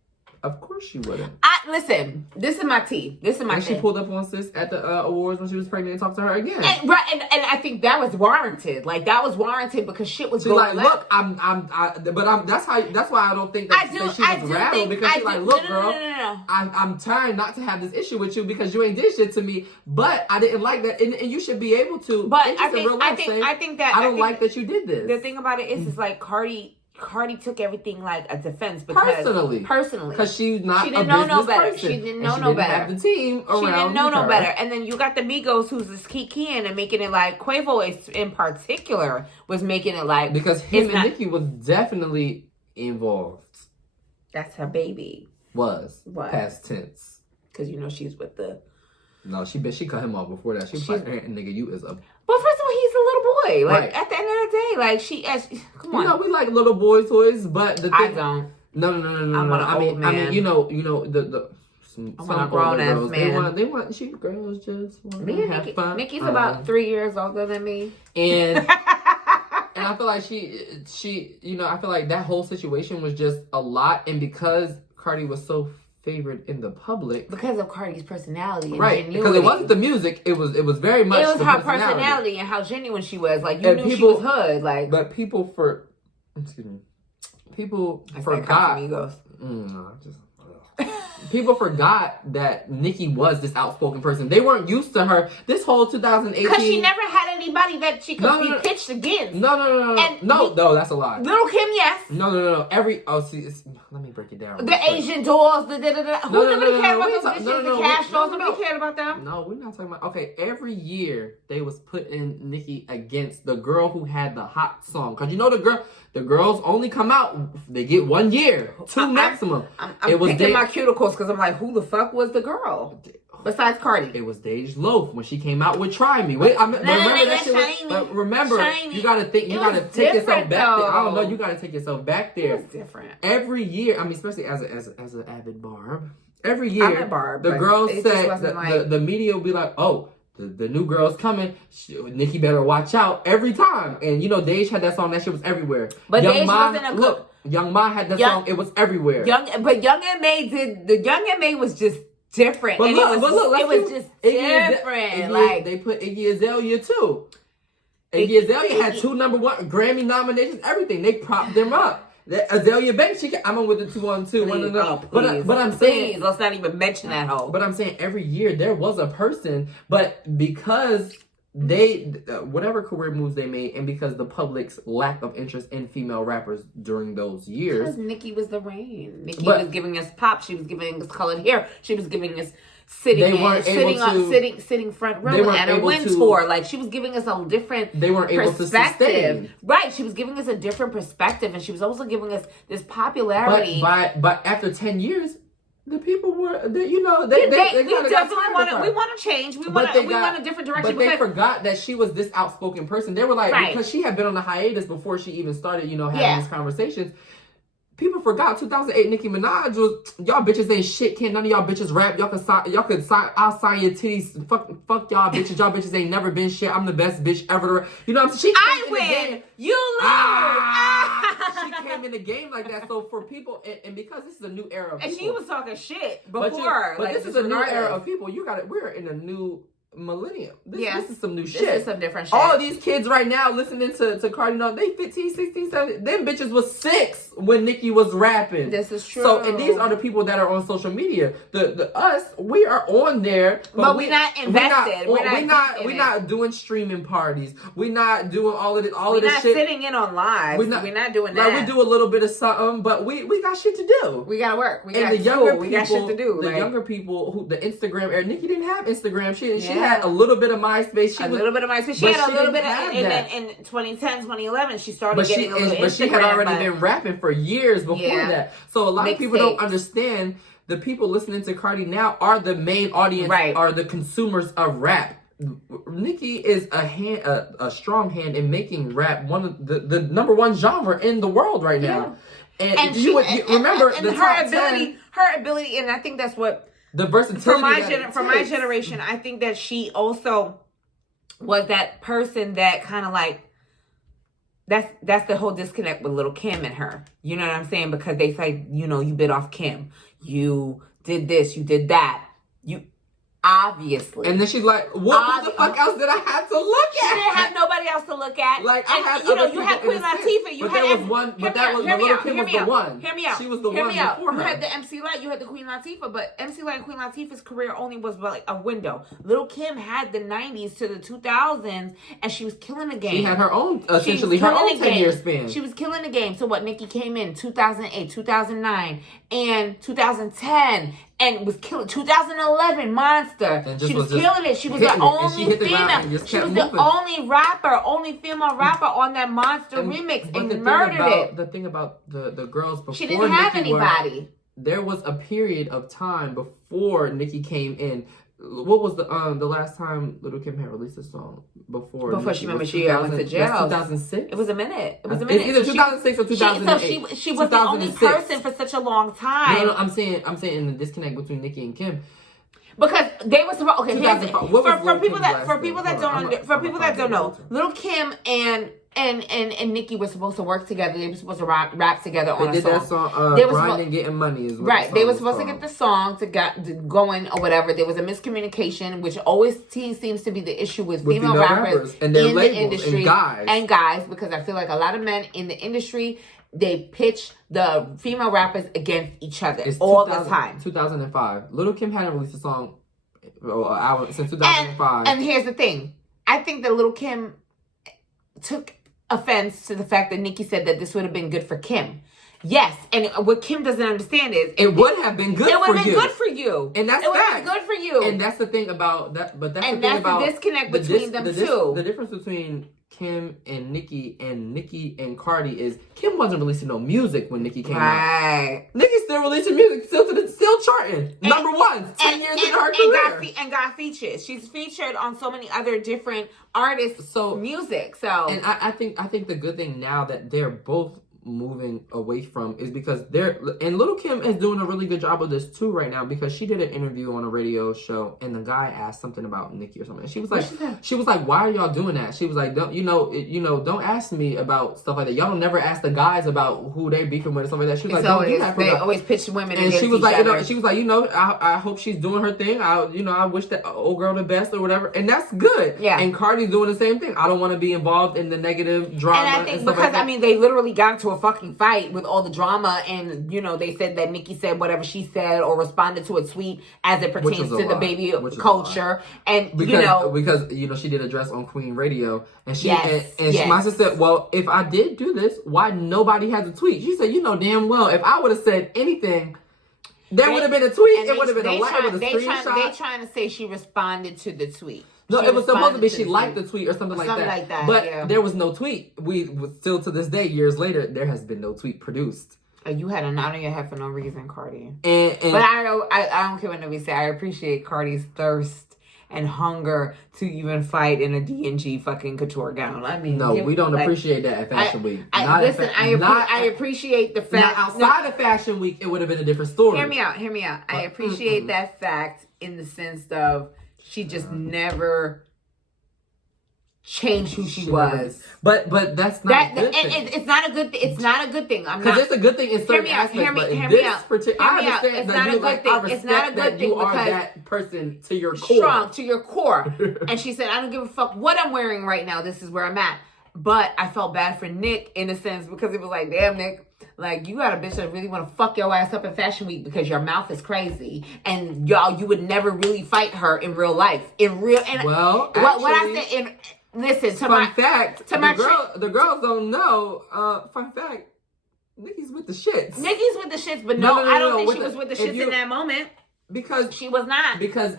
Of course she wouldn't. Listen, this is my tea. This is my she pulled up on sis at the awards when she was pregnant and talked to her again. And I think that was warranted. Like, that was warranted because shit was going like, look, that's why I don't think that she was rattled, because she's like, look, girl, I'm trying not to have this issue with you because you ain't did shit to me, but I didn't like that, and you should be able to. But I think that I don't like that you did this. The thing about it is like Cardi took everything like a defense because personally, because she didn't know no better. Person. She didn't know no better. Have the team around. She didn't know her. no better. And then you got the Migos, who's this Kikiing and making it like Quavo in particular was making it like, because him and Nicki was definitely involved. That's her baby. Was what? Past tense. Because you know she's with the. No, she cut him off before that. She was like, hey, nigga, you is a. But first of all, he's a little boy. Like, right. At the end of the day, like come on. You know, we like little boy toys, but the thing, I don't. No. I'm an old man. I mean, you know, the. I want a grown ass man. They want cheap girls just want me and have fun. Nicki's about 3 years older than me, and I feel like she, you know, I feel like that whole situation was just a lot, and because Cardi was so favored in the public because of Cardi's personality and right genuity. Because it wasn't the music, it was very much it was her personality and how genuine she was. Like, you knew she was hood. Like, but people forgot. People forgot that Nicki was this outspoken person. They weren't used to her. This whole 2018, because she never had anybody that she could be pitched against. No, that's a lie. Little Kim, yes. No. Let me break it down. The Asian dolls, the da-da-da. Who nobody cared about those bitches? The cash dolls, nobody cared about them. No, we're not talking about. Okay, every year they was putting Nicki against the girl who had the hot song. Because you know the girls only come out, they get 1 year, 2 maximum. I'm picking my cuticles because I'm like, who the fuck was the girl? Besides Cardi. It was Dej Loaf when she came out with Try Me. Remember that shit you gotta think, you gotta take yourself back there. I don't know, you gotta take yourself back there. It's different. Every year, I mean, especially as an avid Barb, every year, I'm a Barb, the girls said, the media will be like, oh, the new girl's coming. Nicki better watch out every time. And you know, Dej had that song, that shit was everywhere. But Dej wasn't a good. Young Ma had that song, it was everywhere. Young M.A. was just different. But and look, it was just different. Like, they put Iggy Azalea too. Iggy Azalea had 2 #1 Grammy nominations, everything. They propped them up. Azalea Banks, I'm with the 2-on-2. But I'm saying, let's not even mention that hoe. But I'm saying every year there was a person, but because they, whatever career moves they made, and because the public's lack of interest in female rappers during those years. Because Nicki was the rain. Nicki was giving us pop. She was giving us colored hair. She was giving us sitting front row at a win tour. Like, she was giving us a different They weren't able to sustain. Right. She was giving us a different perspective, and she was also giving us this popularity. But after 10 years, the people were, we want to change. We want a different direction. But they forgot that she was this outspoken person. They were like, because she had been on a hiatus before she even started, having these conversations. People forgot 2008 Nicki Minaj was, y'all bitches ain't shit. Can't none of y'all bitches rap. I'll sign your titties. Fuck y'all bitches. Y'all bitches ain't never been shit. I'm the best bitch ever. You know what I'm saying? I win. You lose. She came in the game like that. So for people, and because this is a new era of people. And she was talking shit before. But this is a new era of people. We're in a new millennium. This is some new shit. This is some different shit. All of these kids right now listening to Cardi, they 15, 16, 17. Them bitches was 6 when Nicki was rapping. This is true. So, and these are the people that are on social media. Us, we are on there, but we're not invested. We're not doing streaming parties. We're not doing all of this. We're not shit. Sitting in on live. We're not doing that. Like, we do a little bit of something, but we got shit to do. We gotta work. We got shit to do. The younger people who the Instagram era. Nicki didn't have Instagram. She had a little bit of MySpace. She had a little bit in 2010, 2011. She started getting a little Instagram. But she had already been rapping for years before that. So a lot of people don't understand. The people listening to Cardi now are the main audience, are the consumers of rap. Nicki is a strong hand in making rap one of the #1 genre in the world right now. And you remember her ability, and I think that's what the versatility for my generation, I think that she also was that person that kind of like, that's the whole disconnect with Lil' Kim and her. You know what I'm saying? Because they say, you know, you bit off Kim. You did this, you did that. You obviously. And then she's like, who the fuck else did I have to look at? She didn't have nobody else to look at. Like, and, I had you know, you had Queen Latifah. But that was one. But that was Lil' Kim was the one. Hear me out. She was the one before her. You had the MC Light. You had the Queen Latifah. But MC Light and Queen Latifah's career only was like a window. Lil' Kim had the 90s to the 2000s, and she was killing the game. She had her own, essentially her own 10-year span. She was killing the game. So what? Nicki came in 2008, 2009, and 2010. And was killing 2011 Monster. She was killing it. She was the only female. She was the only female rapper on that Monster remix, and murdered it. The thing about the girls before she didn't have anybody. There was a period of time before Nicki came in. What was the last time Lil' Kim had released a song before she went to jail? 2006. It was a minute. It was a minute. Either 2006 or 2008. She was the only person for such a long time. No, I'm saying in the disconnect between Nicki and Kim. Because they were supposed. Okay, for people that don't know, Lil' Kim and Nicki were supposed to work together. They were supposed to rap together on a song. They did that song, Grinding Getting Money is what right. They were supposed to get the song to going or whatever. There was a miscommunication, which always seems to be the issue with female rappers and their in labels, the industry and guys, because I feel like a lot of men in the industry, they pitch the female rappers against each other all the time. 2005. Lil' Kim hadn't released a song since 2005. And here's the thing. I think that Lil' Kim took offense to the fact that Nicki said that this would have been good for Kim. Yes, and what Kim doesn't understand is it would have been good. It would have been good for you, and that's good for you. And that's the thing about that. But that's the disconnect between them two. The difference between Kim and Nicki and Cardi is Kim wasn't releasing no music when Nicki came out. Nicki's still releasing music, still charting number one 10 years into her career, and got featured. She's featured on so many other different artists' music. So, and I think the good thing now that they're both moving away from is because and Lil' Kim is doing a really good job of this too right now, because she did an interview on a radio show and the guy asked something about Nicki or something, and she was like, why are y'all doing that? She was like, don't ask me about stuff like that. Y'all don't never ask the guys about who they beefing with or something like that. She was they always pitch women and against she was each like, other. she was like, I hope she's doing her thing. I wish that old girl the best or whatever, and that's good. Yeah. And Cardi's doing the same thing. I don't want to be involved in the negative drama. And I think stuff because like that. they literally got into a fucking fight with all the drama, and they said that Nicki said whatever she said or responded to a tweet as it pertains to the baby culture, and because she did a dress on Queen Radio, and she my sister said, well, if I did do this, why nobody has a tweet? She said, damn well, if I would have said anything, there would have been a tweet. It would have been a like with a screenshot. They trying to say she responded to the tweet. No, it was supposed to be she liked the tweet or something like that. But there was no tweet. We still to this day, years later, there has been no tweet produced. You had a knot on your head for no reason, Cardi. But I don't care what nobody say. I appreciate Cardi's thirst and hunger to even fight in a D&G fucking couture gown. I mean, we don't appreciate that at Fashion Week. I appreciate the fact. Outside of Fashion Week, it would have been a different story. Hear me out. I appreciate that fact in the sense of she just never changed who she was. But that's not a good thing. It's not a good thing. It's not a good thing. Because it's a good thing in certain aspects. Hear me out. I understand it's not a good thing. It's not a good thing you are because that person to your core. Strong to your core. And she said, I don't give a fuck what I'm wearing right now. This is where I'm at. But I felt bad for Nick in a sense, because it was like, damn, Nick, like, you got a bitch that really want to fuck your ass up in Fashion Week because your mouth is crazy, and you would never really fight her in real life. What I said listen to the girls don't know. Fun fact, Nicki's with the shits. Nicki's with the shits, but I don't think she was with the shits in that moment, because she was not. Because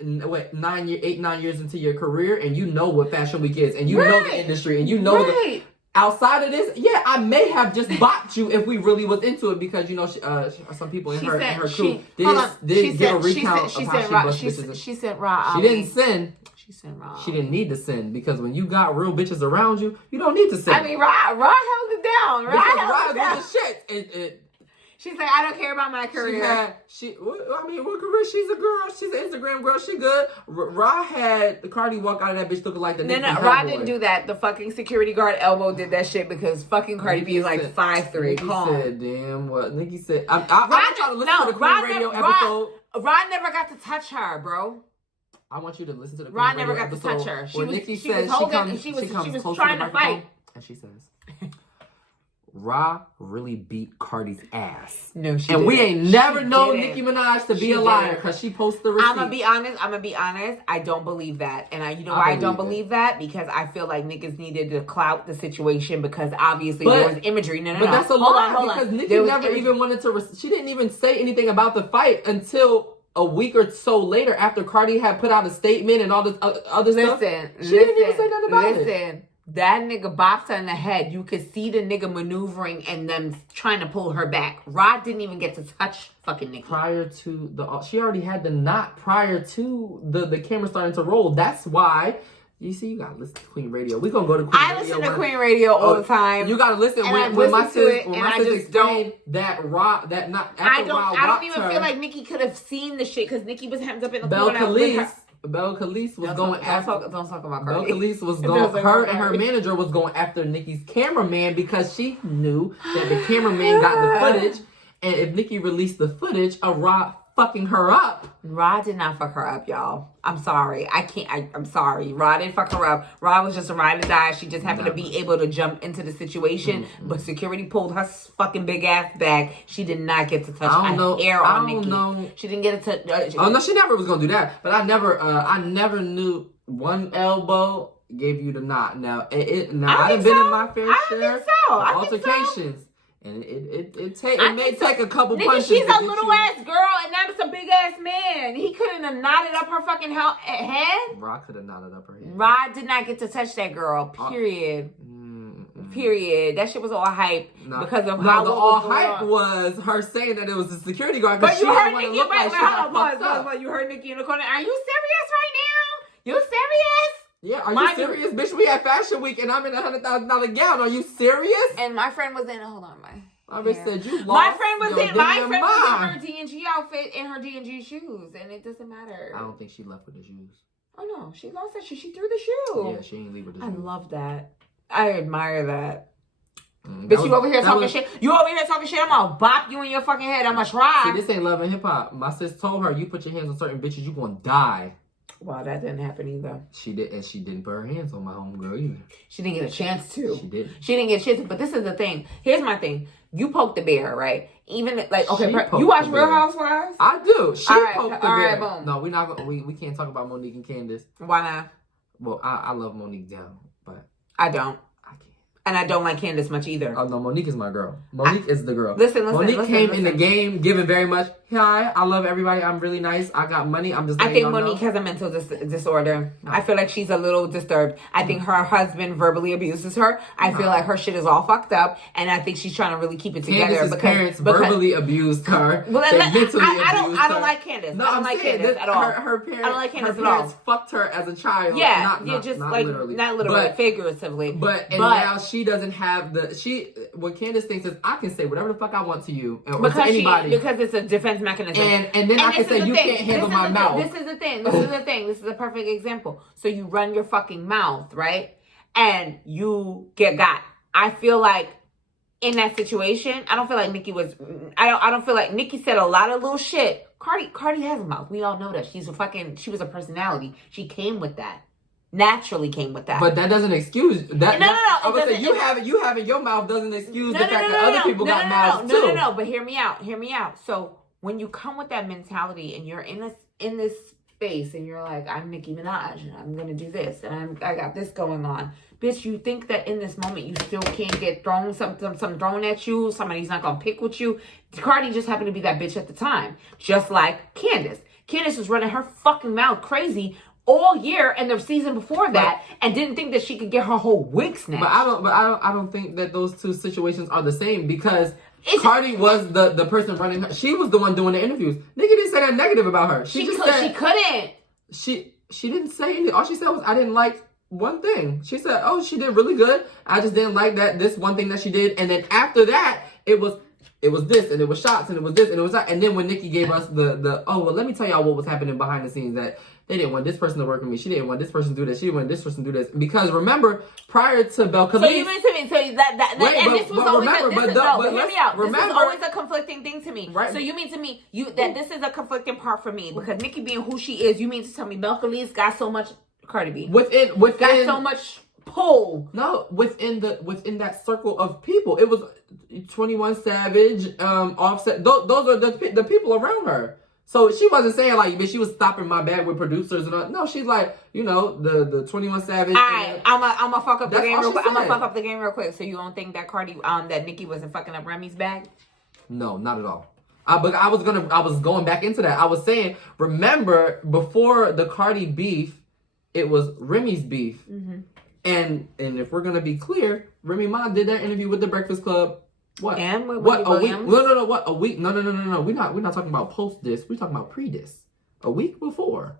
9 years into your career, and you know what Fashion Week is, and you know the industry, and you know outside of this, I may have just bopped you if we really was into it, because some people in her crew did give a recount of how she bust bitches. She sent Ra. She didn't sin. She sent Ra. She didn't need to sin, because when you got real bitches around you, you don't need to sin. I mean, Ra held it down. Ra held it down. With the shit. She's like, I don't care about my career. What career? She's a girl. She's an Instagram girl. She good. Ra had Cardi walk out of that bitch looking like the No, Ra didn't do that. The fucking security guard elbow did that shit because fucking Cardi B is like 5'3". Nicki said, damn, what? Nicki said, I'm trying to listen to the Queen Radio episode. Ra never got to touch her, bro. I want you to listen to the Ron never got to touch her. She was trying to fight. And she says, Ra really beat Cardi's ass. No, she and didn't. We ain't never known Nicki Minaj to be a liar because she posted the receipt. I'm gonna be honest. I don't believe that. And I don't believe that? Because I feel like niggas needed to clout the situation because obviously there was imagery. No. But that's a lie because Nicki never even wanted to... She didn't even say anything about the fight until... a week or so later, after Cardi had put out a statement and all this other stuff, she didn't even say nothing about it. That nigga bopped her in the head. You could see the nigga maneuvering and them trying to pull her back. Rod didn't even get to touch fucking Nicki. Prior to she already had the knot prior to the camera starting to roll. That's why. You see, you gotta listen to Queen Radio. We're gonna go to Queen Radio. I listen to Queen Radio all the time. You gotta listen when my sis explained that Rob, that not after I don't even feel like Nicki could have seen the shit because Nicki was hemmed up in the corner. Belle Khalees was going after. Don't talk about Belle Khalees was going. Her and her manager was going after Nicki's cameraman because she knew that the cameraman got the footage, and if Nicki released the footage of Rob fucking her up. Rod did not fuck her up, y'all. I'm sorry. I'm sorry. Rod didn't fuck her up. Rod was just a ride or die. She just happened to be able to jump into the situation, but security pulled her fucking big ass back. She did not get to touch a hair on Nicki. She didn't get to touch. Oh no, she never was gonna do that. But I never knew one elbow gave you the knot. Now I've been in my fair share of altercations. And it may take a couple punches. She's a little ass girl, and that was a big ass man. He couldn't have knotted up her fucking head. Rod could have knotted up her head. Rod did not get to touch that girl. Period. Period. That shit was all hype because of how the all hype was her saying that it was the security guard. But you heard Nicki. Wait, you heard Nicki in the corner. Are you serious right now? You serious? Yeah, are you serious, bitch? We at Fashion Week and I'm in a $100,000 gown. Are you serious? And my friend was in. Hold on, my bitch said you lost. My friend was in her D&G outfit and her D&G shoes, and it doesn't matter. I don't think she left with the shoes. Oh no, she lost that shoe. She threw the shoe. Yeah, she ain't leave with the shoes. I love that. I admire that. Bitch, you over here talking shit. You over here talking shit. I'm gonna bop you in your fucking head. I'm gonna try. See, this ain't Love and Hip Hop. My sis told her, you put your hands on certain bitches, you gonna die. Well, that didn't happen either. She did, and she didn't put her hands on my homegirl either. She didn't get a chance to. She did. She didn't get a chance to. But this is the thing. Here's my thing. You poked the bear, right? Even like, okay, you watch Real Housewives? I do. She poked the bear. All right, boom. No, we're not gonna. We can't talk about Monique and Candace. Why not? Well, I love Monique down, but I don't. I can't. And I don't like Candace much either. Oh no, Monique is my girl. Monique is the girl. Listen. Monique came in the game giving very much. Hi, I love everybody. I'm really nice. I got money. I'm just. I think Monique has a mental disorder. I feel like she's a little disturbed. I think her husband verbally abuses her. I feel like her shit is all fucked up, and I think she's trying to really keep it together. Candace's parents verbally abused her. Well, I don't like Candace. No, I don't like Candace at all. Her parents. I don't like Candace at all. Her parents fucked her as a child. Yeah, not literally, but figuratively. But now she doesn't have what Candace thinks is I can say whatever the fuck I want to you or to anybody because it's a defense mechanism. And then I can say, you can't handle my mouth. This is the thing. This is a perfect example. So you run your fucking mouth, right? And you get got. I feel like in that situation, I don't feel like Nicki was... I don't feel like Nicki said a lot of little shit. Cardi has a mouth. We all know that. She was a personality. She came with that. Naturally came with that. But that doesn't excuse... that. No. I would say you having your mouth doesn't excuse the fact that other people got mouths too. No. But hear me out. So... when you come with that mentality and you're in this space and you're like, I'm Nicki Minaj and I'm gonna do this and I got this going on, bitch. You think that in this moment you still can't get thrown something thrown at you? Somebody's not gonna pick with you. Cardi just happened to be that bitch at the time, just like Candace. Candace was running her fucking mouth crazy all year and the season before that, and didn't think that she could get her whole wig snatched. But I don't think that those two situations are the same because Cardi was the person running her. She was the one doing the interviews. Nicki didn't say that negative about her. She couldn't. She didn't say anything. All she said was, I didn't like one thing. She said, oh, she did really good. I just didn't like this one thing that she did. And then after that, it was it was this, and it was shots, and it was this, and it was that. And then when Nicki gave us let me tell y'all what was happening behind the scenes, that they didn't want this person to work with me. She didn't want this person to do this. She didn't want this person to do this. Because remember, prior to Belle Khalees... So you mean to me, this was always a conflicting thing to me. Right. So you mean to me, that this is a conflicting part for me, because Nicki being who she is, you mean to tell me Belle Khalees got so much, Cardi B, got so much pull. No, within that circle of people. It was 21 Savage, Offset. Those are the people around her. So she wasn't saying like, but she was stopping my bag with producers and all. No, she's like, the 21 Savage. All right, I'm gonna fuck up the game real quick. I'm gonna fuck up the game real quick. So you don't think that that Nicki wasn't fucking up Remy's bag? No, not at all. But I was going back into that. I was saying, remember, before the Cardi beef, it was Remy's beef. Mm-hmm. And if we're gonna be clear, Remy Ma did that interview with the Breakfast Club. What? And with what? Wendy A Williams? week? No. What? A week? No. We're not talking about post this. We're talking about pre this. A week before.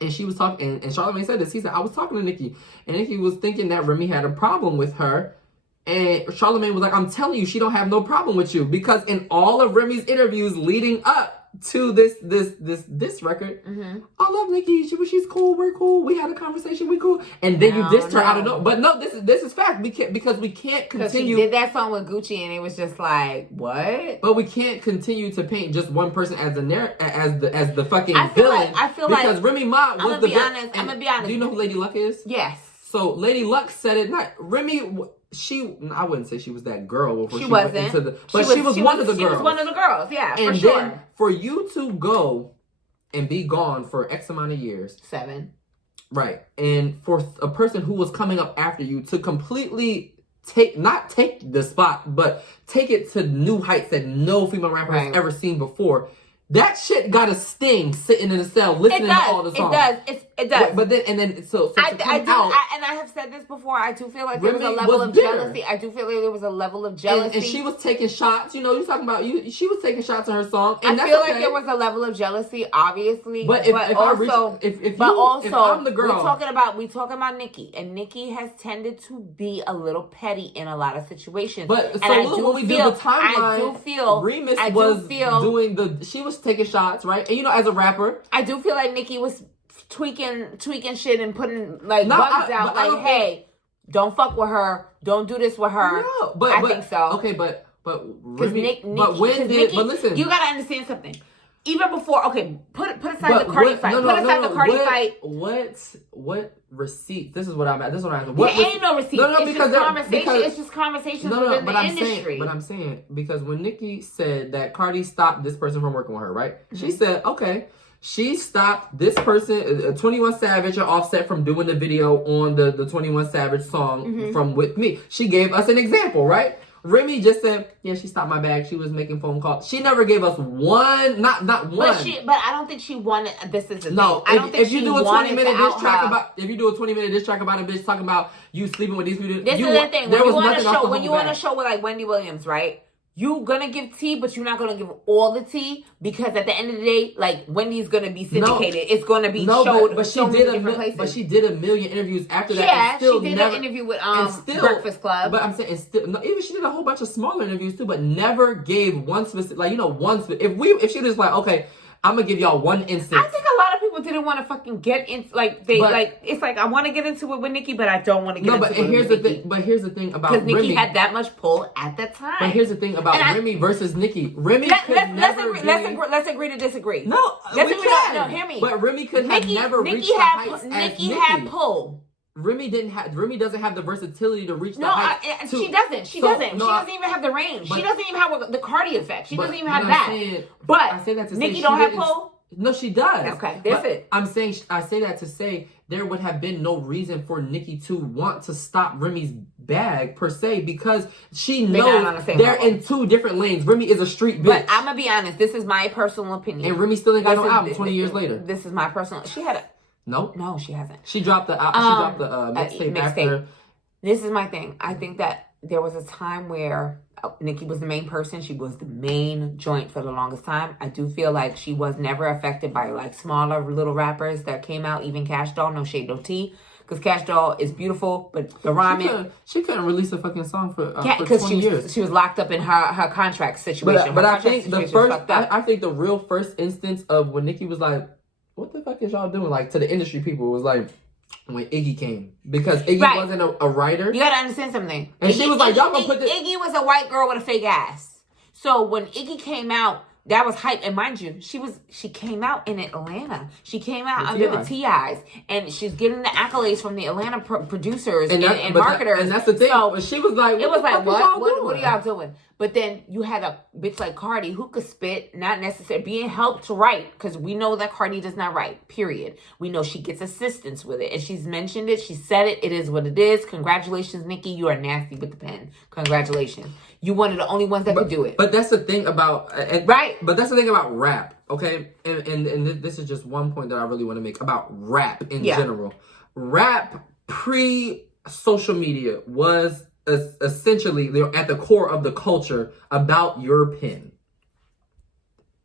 And she was talking, and Charlamagne said this. He said, I was talking to Nicki, and Nicki was thinking that Remy had a problem with her. And Charlamagne was like, I'm telling you, she don't have no problem with you. Because in all of Remy's interviews leading up to this record, mm-hmm. I love Nicki. She's cool. We're cool. We had a conversation. We cool. And then you dissed her out of no. But no, this is fact. Because we can't continue. She did that song with Gucci, and it was just like, what? But we can't continue to paint just one person as the fucking villain. I feel because like Remy Ma was the villain. I'm gonna be honest. Do you know who Lady Luck is? Yes. So Lady Luck said it. Not Remy. I wouldn't say she was that girl before she wasn't. Went into the, but she was one of the girls. She was one of the girls, yeah, and for sure. Then for you to go and be gone for X amount of years. 7. Right. And for a person who was coming up after you to completely not take the spot, but take it to new heights that no female rapper has ever seen before. That shit got a sting sitting in a cell listening to all the songs. It does. But then so I have said this before. I do feel like there was a level of jealousy. I do feel like there was a level of jealousy. And she was taking shots. You're talking about she was taking shots in her song. And I feel like there was a level of jealousy, obviously. But if I'm the girl, we talking about Nicki, and Nicki has tended to be a little petty in a lot of situations. But when we did the timeline, she was taking shots, right? And as a rapper, I do feel like Nicki was tweaking shit and putting bugs out. Hey, don't fuck with her. Don't do this with her. No, but I think so. Okay, but Nicki, listen, you gotta understand something. Even before, put aside the Cardi fight. Put aside the Cardi fight. What receipt? This is what I'm at. This is what I'm asking. There ain't no receipt. It's just conversation within the industry. But I'm saying, because when Nicki said that Cardi stopped this person from working with her, right? Mm-hmm. She said, okay, she stopped this person, 21 Savage or Offset, from doing the video on the 21 Savage song from With Me. She gave us an example, right? Remy just said, yeah, she stopped my bag. She was making phone calls. She never gave us one, not one. But I don't think she wanted. This is the thing. I don't think if you do a 20-minute diss track about, if you do a 20-minute diss track about a bitch talking about you sleeping with these people, this is the thing. When you on a show with like Wendy Williams, right? You gonna give tea, but you're not gonna give all the tea, because at the end of the day, like, Wendy's gonna be syndicated. It's gonna be showed. But she did a million interviews after that. Yeah, she did an interview with Breakfast Club. But I'm saying, even she did a whole bunch of smaller interviews too, but never gave one specific, if she was like, okay, I'm gonna give y'all one instance. I think a lot of people didn't want to fucking get into it's like, I want to get into it with Nicki, but I don't want to get into it with Nicki. But here's the thing about Remy. Because Nicki had that much pull at the time. But here's the thing about Remy versus Nicki. Remy let's agree to disagree. No, we can. No, hear me. But Remy could have never reached the heights as Nicki. Had pull. Remy doesn't have the versatility to reach the heights. She doesn't. She doesn't even have the range. She doesn't even have the Cardi effect. She doesn't even have that. But I say that to Nicki don't have pull. No, she does. Okay, that's it. I say that to say there would have been no reason for Nicki to want to stop Remy's bag per se, because she knows they're in two different lanes. Remy is a street bitch. But I'm gonna be honest. This is my personal opinion. And Remy still ain't got no album 20 years later. This is my personal. She had a. No, she hasn't. She dropped the mixtape after. This is my thing. I think that there was a time where Nicki was the main person. She was the main joint for the longest time. I do feel like she was never affected by like smaller little rappers that came out, even Cash Doll, no shade, no tea. because Cash Doll is beautiful, but the rhyming. She couldn't release a fucking song for 20 years. She was locked up in her contract situation. But I think I think the real first instance of when Nicki was like, "What the fuck is y'all doing?" Like to the industry people, was like when Iggy came, because Iggy wasn't a writer. You gotta understand something. And she was like, "Y'all gonna put this." Iggy was a white girl with a fake ass. So when Iggy came out, that was hype. And mind you, she came out in Atlanta. She came out under the TIs, and she's getting the accolades from the Atlanta producers and marketers. And that's the thing. So she was like, it was like, what are y'all doing? But then you had a bitch like Cardi who could spit, not necessarily being helped to write, because we know that Cardi does not write, period. We know she gets assistance with it. And she's mentioned it. She said it. It is what it is. Congratulations, Nicki. You are nasty with the pen. Congratulations. You one of the only ones that could do it. But that's the thing about... right. But that's the thing about rap, okay? And this is just one point that I really want to make about rap in general. Rap pre-social media was... essentially, they're at the core of the culture about your pen.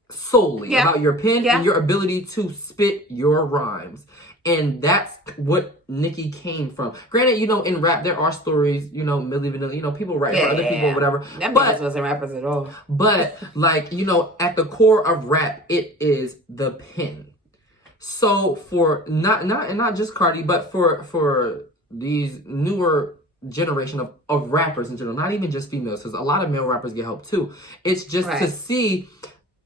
Solely about your pen and your ability to spit your rhymes. And that's what Nicki came from. Granted, in rap, there are stories, Milli Vanilli, people write for other people, whatever. Them guys wasn't rappers at all. But, at the core of rap, it is the pen. So, for, not just Cardi, but for these newer generation of rappers in general, not even just females, because a lot of male rappers get help too. It's just to see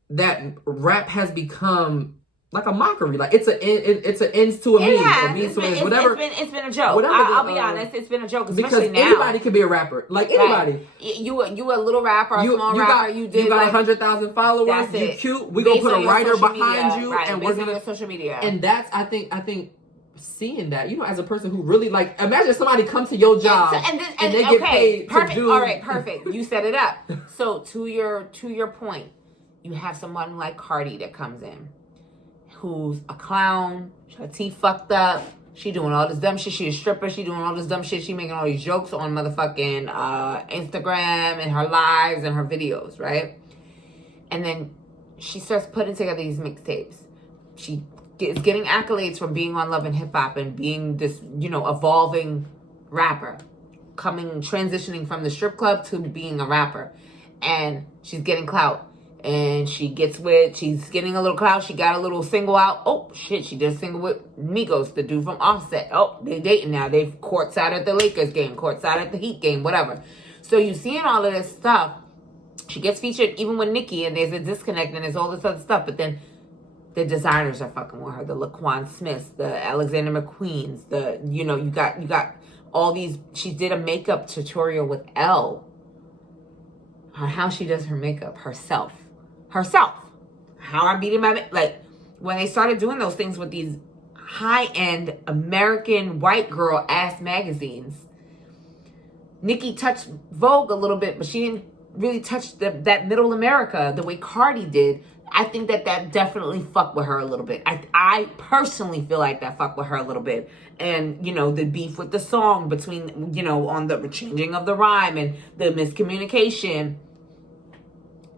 that rap has become like a mockery. Like it's an ends to a means, or means to ends, whatever. It's been a joke. I'll be honest, it's been a joke, especially because now. Anybody can be a rapper, like anybody. Right. You a little rapper, a small rapper. You got 100,000 followers. That's you it. cute. We gonna put a writer behind you, right, and we're gonna social media. And that's I think. Seeing that, as a person who really imagine somebody come to your job and they get paid perfect. to do. All right, perfect. You set it up. So to your point, you have someone like Cardi that comes in, who's a clown, her teeth fucked up, she doing all this dumb shit. She a stripper. She doing all this dumb shit. She making all these jokes on motherfucking Instagram and her lives and her videos, right? And then she starts putting together these mixtapes. She is getting accolades from being on Love and Hip Hop and being this, evolving rapper, transitioning from the strip club to being a rapper. And she's getting clout. And she's getting a little clout. She got a little single out. Oh, shit, she did a single with Migos, the dude from Offset. Oh, they dating now. They courtside at the Lakers game, courtside at the Heat game, whatever. So you seeing all of this stuff. She gets featured even with Nicki, and there's a disconnect, and there's all this other stuff. But then the designers are fucking with her. The Laquan Smiths, the Alexander McQueens, you got all these. She did a makeup tutorial with Elle on how she does her makeup herself. How I beat him, when they started doing those things with these high-end American white girl ass magazines, Nicki touched Vogue a little bit, but she didn't really touch that middle America the way Cardi did. I think that definitely fucked with her a little bit. I personally feel like that fucked with her a little bit. And, the beef with the song between, on the changing of the rhyme and the miscommunication,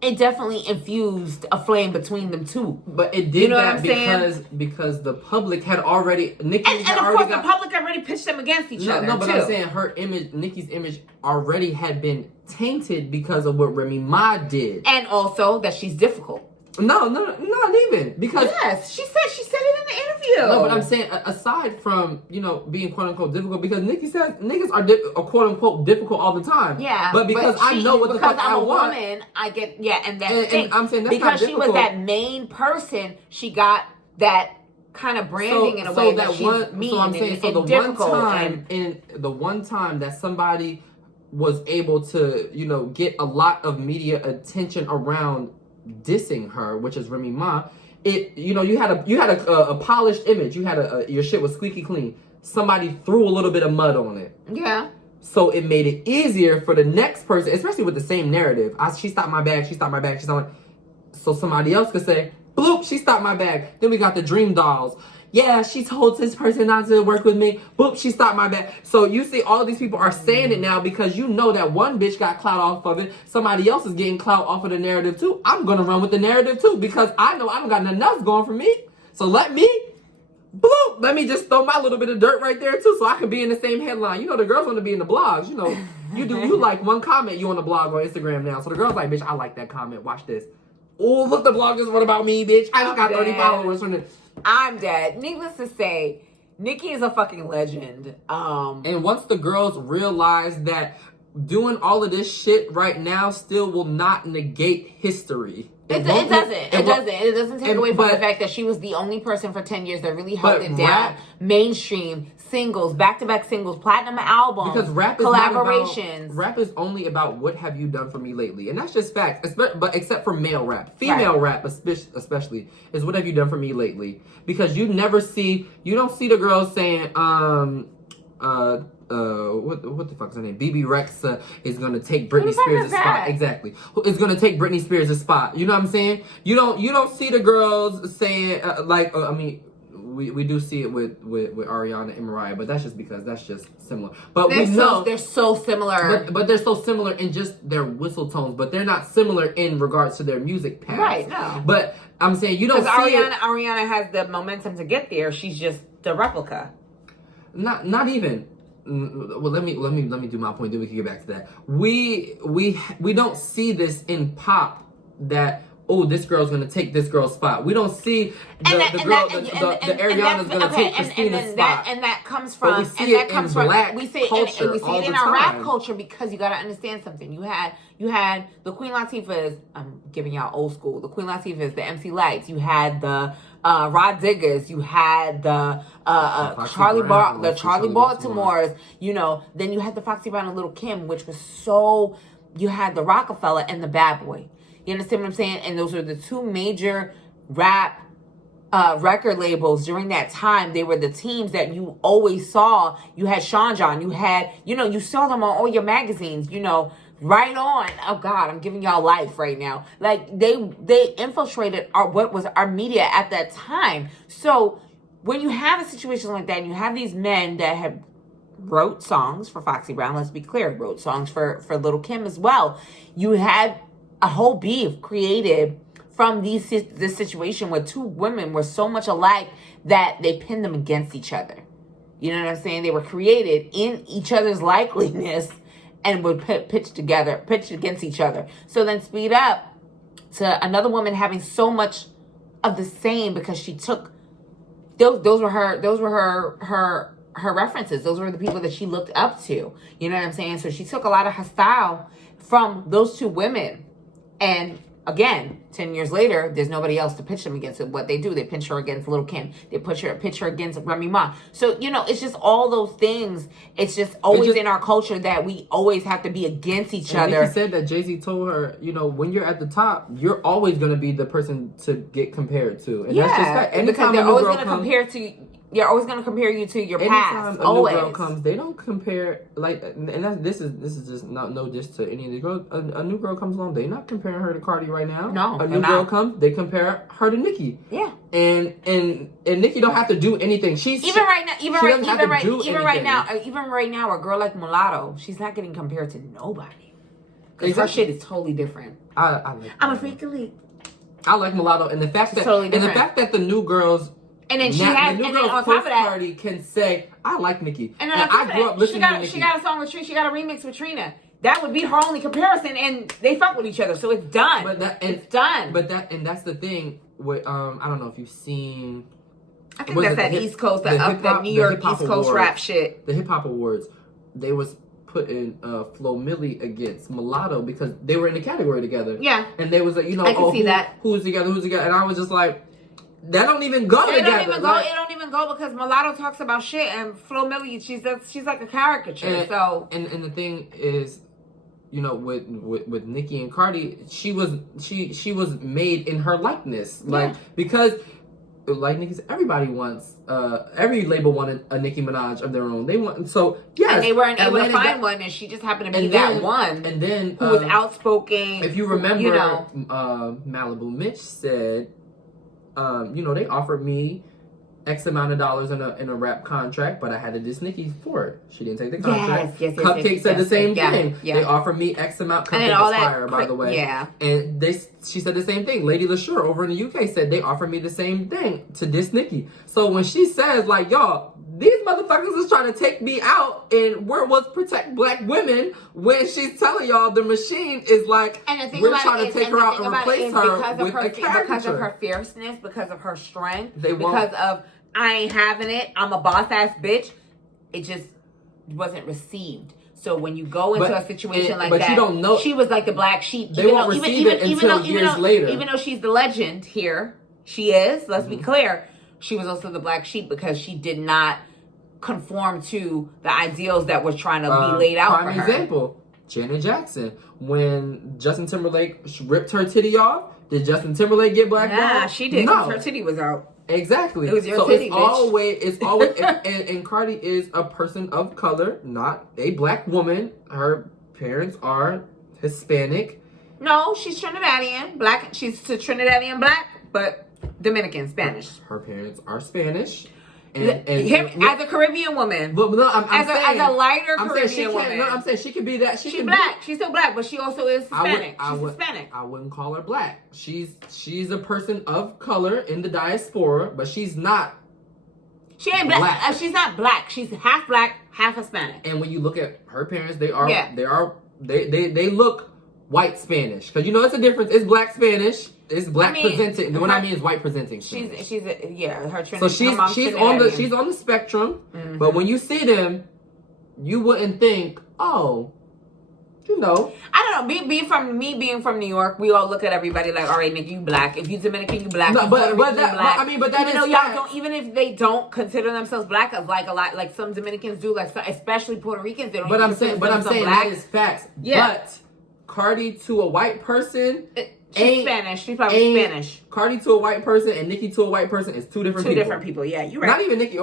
it definitely infused a flame between them two. But it did because the public had already... Nicki and of course the public already pitched them against each other. No, but I'm saying her image, Nicki's image already had been tainted because of what Remy Ma did. And also that she's difficult. No, not even. Because yes, she said it in the interview. No, but I'm saying, aside from, being quote-unquote difficult, because Nicki says niggas are quote-unquote difficult all the time. Yeah. But because I know what the fuck I want. Because I'm a woman, I get, and that's the thing. And I'm saying that's because not she was that main person, she got that kind of branding in a way that she's mean the one time that somebody was able to, get a lot of media attention around dissing her, which is Remy Ma, you had a polished image. You had your shit was squeaky clean. Somebody threw a little bit of mud on it. Yeah. So it made it easier for the next person, especially with the same narrative. She stopped my bag. So somebody else could say, bloop, she stopped my bag. Then we got the Dream Dolls. Yeah, she told this person not to work with me. Boop, she stopped my bag. So you see all of these people are saying it now because that one bitch got clout off of it. Somebody else is getting clout off of the narrative too. I'm going to run with the narrative too because I know I don't got nothing else going for me. So let me bloop, let me just throw my little bit of dirt right there too, so I can be in the same headline. You know, the girls want to be in the blogs. You know, you like one comment, you on the blog on Instagram now. So the girl's like, bitch, I like that comment. Watch this. Oh, look, the blog is what about me, bitch? I just got 30 followers from it. I'm dead. Needless to say, Nicki is a fucking legend. And once the girls realize that doing all of this shit right now still will not negate history. It doesn't take away from the fact that she was the only person for 10 years that really held it down. Mainstream singles, back-to-back singles, platinum albums, because rap is collaborations. Rap is only about what have you done for me lately, and that's just facts. But except for male rap, female rap especially is what have you done for me lately? Because you don't see the girls saying what the fuck is her name? BB Rexa is gonna take Britney Spears' spot. Exactly, is gonna take Britney Spears' spot. You know what I'm saying? You don't see the girls saying we do see it with Ariana and Mariah, but that's just because that's just similar. But they're so similar. But they're so similar in just their whistle tones, but they're not similar in regards to their music paths. Right? No. But I'm saying you don't see Ariana has the momentum to get there. She's just the replica. Not even. Well, let me do my point. Then we can get back to that. We don't see this in pop that this girl's gonna take this girl's spot. We don't see Ariana's gonna take Christina's spot. And that comes from we see it in our rap culture because you gotta understand something. You had the Queen Latifahs. I'm giving y'all old school. The Queen Latifahs, the MC Lights. You had the Rod Diggers. You had the Charlie Baltimore's. You know, then you had the Foxy Brown and Little Kim, which was so. You had the Rockefeller and the Bad Boy. You understand what I'm saying? And those were the two major rap record labels during that time. They were the teams that you always saw. You had Sean John. You had, you saw them on all your magazines, Right On. Oh God, I'm giving y'all life right now. Like they infiltrated what was our media at that time. So when you have a situation like that and you have these men that have wrote songs for Foxy Brown, let's be clear, wrote songs for Little Kim as well. You had a whole beef created from this situation where two women were so much alike that they pinned them against each other. You know what I'm saying? They were created in each other's likeliness and were pitched against each other. So then speed up to another woman having so much of the same because she took those were her references. Those were the people that she looked up to. You know what I'm saying? So she took a lot of her style from those two women. And again, 10 years later, there's nobody else to pitch them against. What they do, they pitch her against Little Kim. They pitch her against Remy Ma. So, it's just all those things. It's just always in our culture that we always have to be against each other. Nicki said that Jay-Z told her, when you're at the top, you're always going to be the person to get compared to. And that's just that. Because they're always going to compare to... They're always going to compare you to your past. Always. New girl comes, they don't compare this is just no diss to any of the girls. A new girl comes along, they not comparing her to Cardi right now. No, a new girl comes, they compare her to Nicki. Yeah, and Nicki don't have to do anything. Even right now, a girl like Mulatto, she's not getting compared to nobody. Because her shit is totally different. I'm a freak elite. I like Mulatto, and the fact that the new girls. And then on top of that, Cardi can say, I like Nicki. And then I grew up listening to Nicki. She got a song with Trina. She got a remix with Trina. That would be her only comparison, and they fuck with each other, so it's done. It's done. That's the thing with I don't know if you've seen. I think that's that East Coast, that New York East Coast rap shit. The Hip Hop Awards, they was putting Flo Milli against Mulatto because they were in the category together. Yeah, and they was like, I can see that. Who's together, and I was just like. That don't even go together. It don't even go because Mulatto talks about shit and Flo Milli, she's like a caricature. And the thing is, with Nicki and Cardi, she was made in her likeness, because like Nicki said, everybody wants every label wanted a Nicki Minaj of their own. They want and they weren't able to find one, and she just happened to be that one. And then who was outspoken. If you remember, Malibu Mitch said. They offered me X amount of dollars in a rap contract, but I had to diss Nicki for it. She didn't take the contract. Yes, Cupcake said the same yeah, thing. Yeah. They offered me X amount. And then Cupcake all was that fire, by the way. Yeah. And she said the same thing. Lady LaSure over in the UK said they offered me the same thing to diss Nicki. So when she says, like, y'all, these motherfuckers is trying to take me out, and where was protect black women when she's telling y'all the machine is like, and the thing we're about trying to take her out and replace her with a because of caricature. her fierceness, because of her strength, They won't. because of I ain't having it, I'm a boss ass bitch. It just wasn't received. So when you go into a situation like that, you don't know, she was like the black sheep. They won't receive it until years later. Even though she's the legend here, she is. Let's be clear. She was also the black sheep because she did not conform to the ideals that were trying to be laid out for her. Prime example, Janet Jackson. When Justin Timberlake ripped her titty off, did Justin Timberlake get blackballed? Nah, she did. No. Her titty was out. Exactly. It was your so titty, it's always, and Cardi is a person of color, not a black woman. Her parents are Hispanic. No, she's Trinidadian, black. She's Trinidadian black, but Dominican, Spanish. Her parents are Spanish. As a Caribbean woman, but no, as a lighter Caribbean woman. No, I'm saying she could be that. She's black. She's still black, but she also is Hispanic. She's Hispanic. I wouldn't call her black. She's a person of color in the diaspora, but she's not. She ain't black. She's not black. She's half black, half Hispanic. And when you look at her parents, they look white Spanish, because you know it's a difference. It's black Spanish. It's black presenting. And what I mean is white presenting. Spanish. Her Trinidad. So she's on the spectrum. Mm-hmm. But when you see them, you wouldn't think, oh, you know. I don't know. Being from New York, we all look at everybody like, all right, nigga, you black. If you Dominican, you black. No, but even if they don't consider themselves black, like a lot, like some Dominicans do, like especially Puerto Ricans, they don't. But I'm saying that is facts. Yeah. But Cardi to a white person. She's Spanish. She's probably Spanish. Cardi to a white person and Nicki to a white person is two different people. Yeah, you're right. Not even Nicki.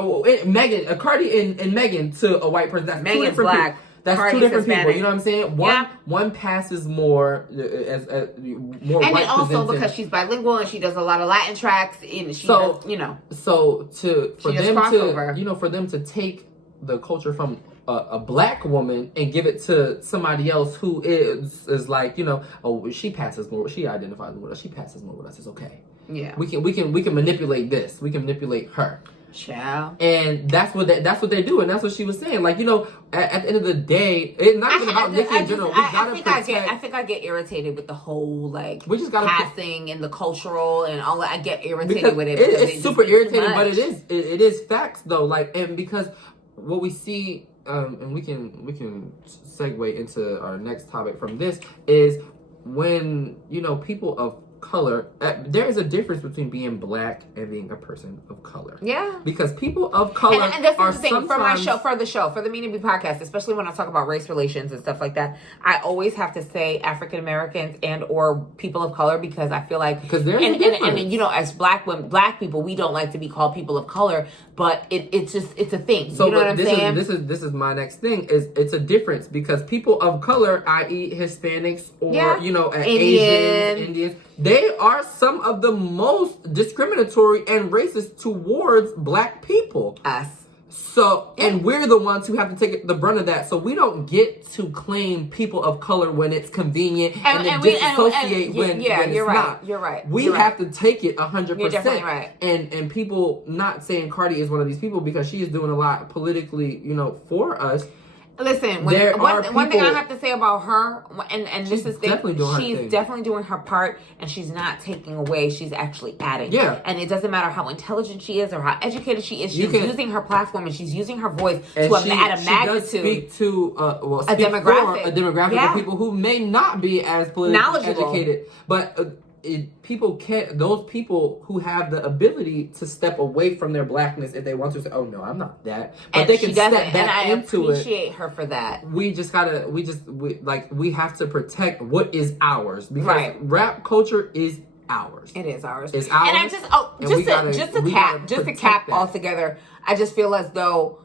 Megan. Cardi and Megan to a white person. That's Megan's two different black. people. That's Cardi's two different Hispanic. people. You know what I'm saying? One passes more as more and white. And also presenting. because she's bilingual and she does a lot of Latin tracks. And for them to take the culture from a black woman and give it to somebody else who is like, you know, oh, she passes more, she identifies more with us, she passes more with us, it's okay. Yeah. We can manipulate this. We can manipulate her. Child. And that's what they do, and that's what she was saying. Like, you know, at the end of the day, it's not even about Nicki in general. I think I get irritated with the whole like we just gotta passing and the cultural and all that. I get irritated with it. It's super irritating, but it is facts though. Like, and because what we see. And we can segue into our next topic from this is when, you know, people of color, there is a difference between being black and being a person of color. Yeah. Because people of color and this is are the thing for my show, for the Mina B podcast, especially when I talk about race relations and stuff like that, I always have to say African Americans and or people of color, because I feel like because there's a difference. And you know, as black people, we don't like to be called people of color, but it's a thing. So you know what I'm saying? This is my next thing. Is it's a difference because people of color, i.e. Hispanics or you know, Asians, Indians, they are some of the most discriminatory and racist towards black people. Us. So, and we're the ones who have to take the brunt of that. So we don't get to claim people of color when it's convenient and then disassociate when it's not. You're right. We have to take it 100%. You're definitely right. And people not saying Cardi is one of these people because she is doing a lot politically, you know, for us. Listen, one thing I have to say about her, and this is she's definitely doing her part, and she's not taking away. She's actually adding. Yeah. And it doesn't matter how intelligent she is or how educated she is. She's using her platform and she's using her voice add a magnitude. She does speak to a demographic of people who may not be as politically educated, but. Those people who have the ability to step away from their blackness if they want to say, oh no, I'm not that, but and they can step back and I into it. Appreciate her for that. We have to protect what is ours because rap culture is ours. It is ours. It's ours. And just to cap all together, I just feel as though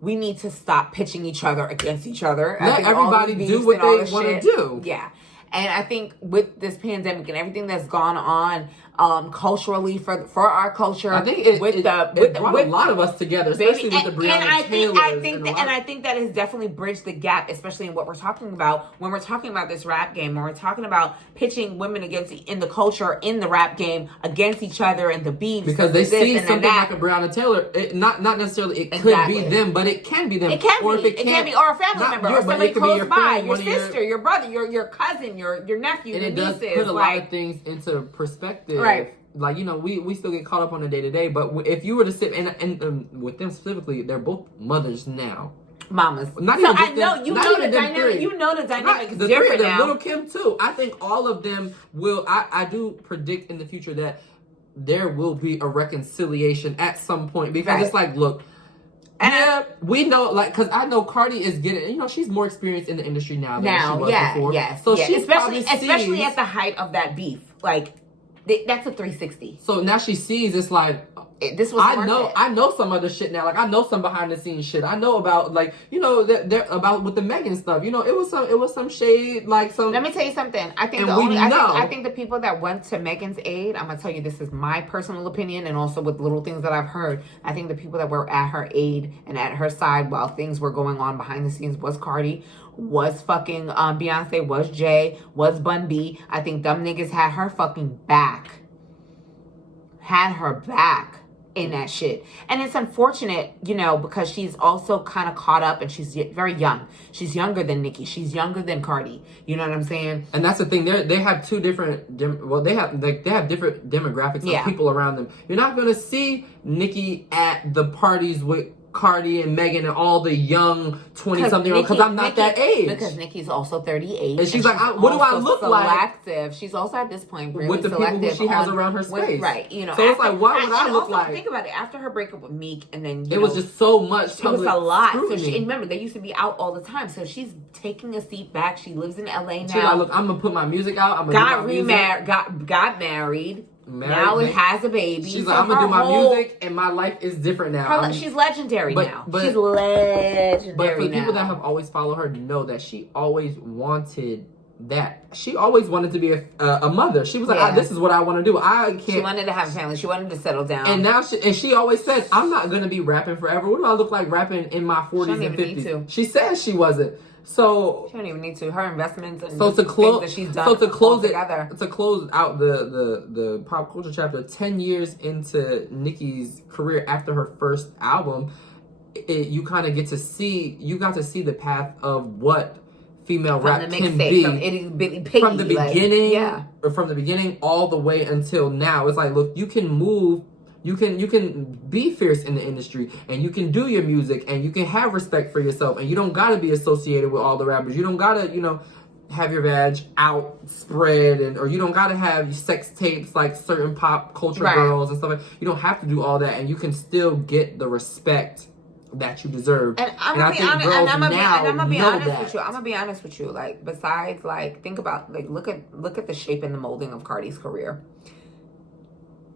we need to stop pitching each other against each other. Let everybody do what they want to do. Yeah. And I think with this pandemic and everything that's gone on, culturally for our culture. I think it brought a lot of us together, especially with the Breonna Taylors. I think that has definitely bridged the gap, especially in what we're talking about when we're talking about this rap game, when we're talking about pitching women in the culture in the rap game against each other and the beefs. Because they see something like a Breonna Taylor, not necessarily it could be them, but it can be them. It can be. It can be, or a family member, or somebody close by, your sister, your brother, your cousin, your nephew, and your nieces. Does put a lot of things into perspective. Right. Like, we still get caught up on the day-to-day, but if you were to sit, and with them specifically, they're both mothers now. Mamas. Not so even I know, you know the dynamic. You know the dynamic is different now. Little Kim, too. I think all of them will, I do predict in the future that there will be a reconciliation at some point. Because it's like, look, we know, like, because I know Cardi is getting, she's more experienced in the industry now than she was before. Yes, so she especially at the height of that beef. Like, that's a 360. So now she sees it's like, this was I know some other shit now. Like, I know some behind the scenes shit. I know about, like, they're about with the Megan stuff. It was some shade, like some. Let me tell you something. I think I think the people that went to Megan's aid, I'm gonna tell you, this is my personal opinion, and also with little things that I've heard. I think the people that were at her aid and at her side while things were going on behind the scenes was Cardi, was fucking Beyonce, was Jay, was Bun B. I think them niggas had her fucking back. Had her back in that shit. And it's unfortunate, because she's also kind of caught up, and she's very young. She's younger than Nicki. She's younger than Cardi. You know what I'm saying? And that's the thing. They have two different. They have different demographics of people around them. You're not gonna see Nicki at the parties with Cardi and Megan and all the young 20-something because I'm not that age. Because Nicki's also 38. And she's like, what do I look like? She's also at this point really with the people who she has around her space. Right. So it's like, what would I look like? Think about it. After her breakup with Meek, and then it was just so much. It was a lot. So remember, they used to be out all the time. So she's taking a seat back. She lives in LA now. She's like, look, I'm gonna put my music out. I'm gonna got married. Now it has a baby. She's like, I'm gonna do my music, and my life is different now. She's legendary now. She's legendary. But for people that have always followed her, know that she always wanted that. She always wanted to be a mother. She was like, this is what I want to do. I can't. She wanted to have a family. She wanted to settle down. And now she always said, I'm not gonna be rapping forever. What do I look like rapping in my 40s and 50s? She says she wasn't. So she don't even need to. Her investments and so to close that she's done. So to close together. To close out the pop culture chapter, 10 years into Nicki's career after her first album, you kind of got to see the path of what female rap can be from the beginning, or from the beginning all the way until now. It's like, look, you can move. You can be fierce in the industry, and you can do your music, and you can have respect for yourself, and you don't gotta be associated with all the rappers. You don't gotta, have your vag out spread, or you don't gotta have sex tapes like certain pop culture girls and stuff like that. You don't have to do all that, and you can still get the respect that you deserve. And I'm gonna be honest with you. Like, besides, like, think about, like, look at the shape and the molding of Cardi's career.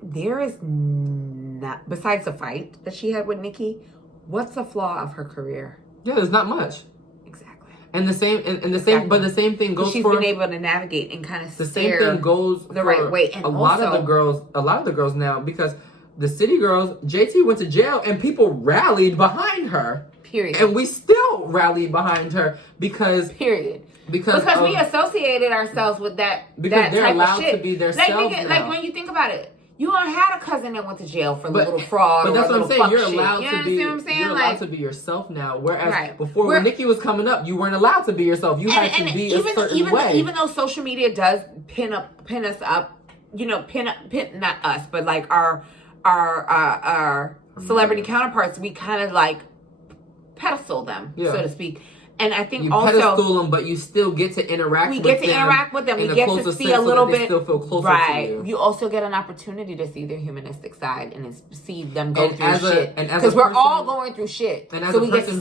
There is not, besides the fight that she had with Nicki, what's the flaw of her career? Yeah, there's not much. Exactly. And the same, but the same thing goes she's for. She's been able to navigate and kind of the same thing goes the right way. And a lot of the girls now, because the city girls, JT went to jail and people rallied behind her. Period. And we still rallied behind her because. Period. Because we associated ourselves with that. Because they're type allowed of shit. to be their selves now. Like, when you think about it. You had a cousin that went to jail for little fraud. But that's what I'm saying. You're allowed to be. You understand what I'm saying? You're allowed to be yourself now. Whereas before, when Nicki was coming up, you weren't allowed to be yourself. You had to be a certain way. Even though social media does pin us up, pin not us, but like our celebrity counterparts, we kind of like pedestal them, so to speak. And I think you also pedestal them, but you still get to interact. We get to interact with them. We get to see a little bit. Still feel closer to you. You also get an opportunity to see their humanistic side and see them go through shit. Because we're all going through shit. And as a person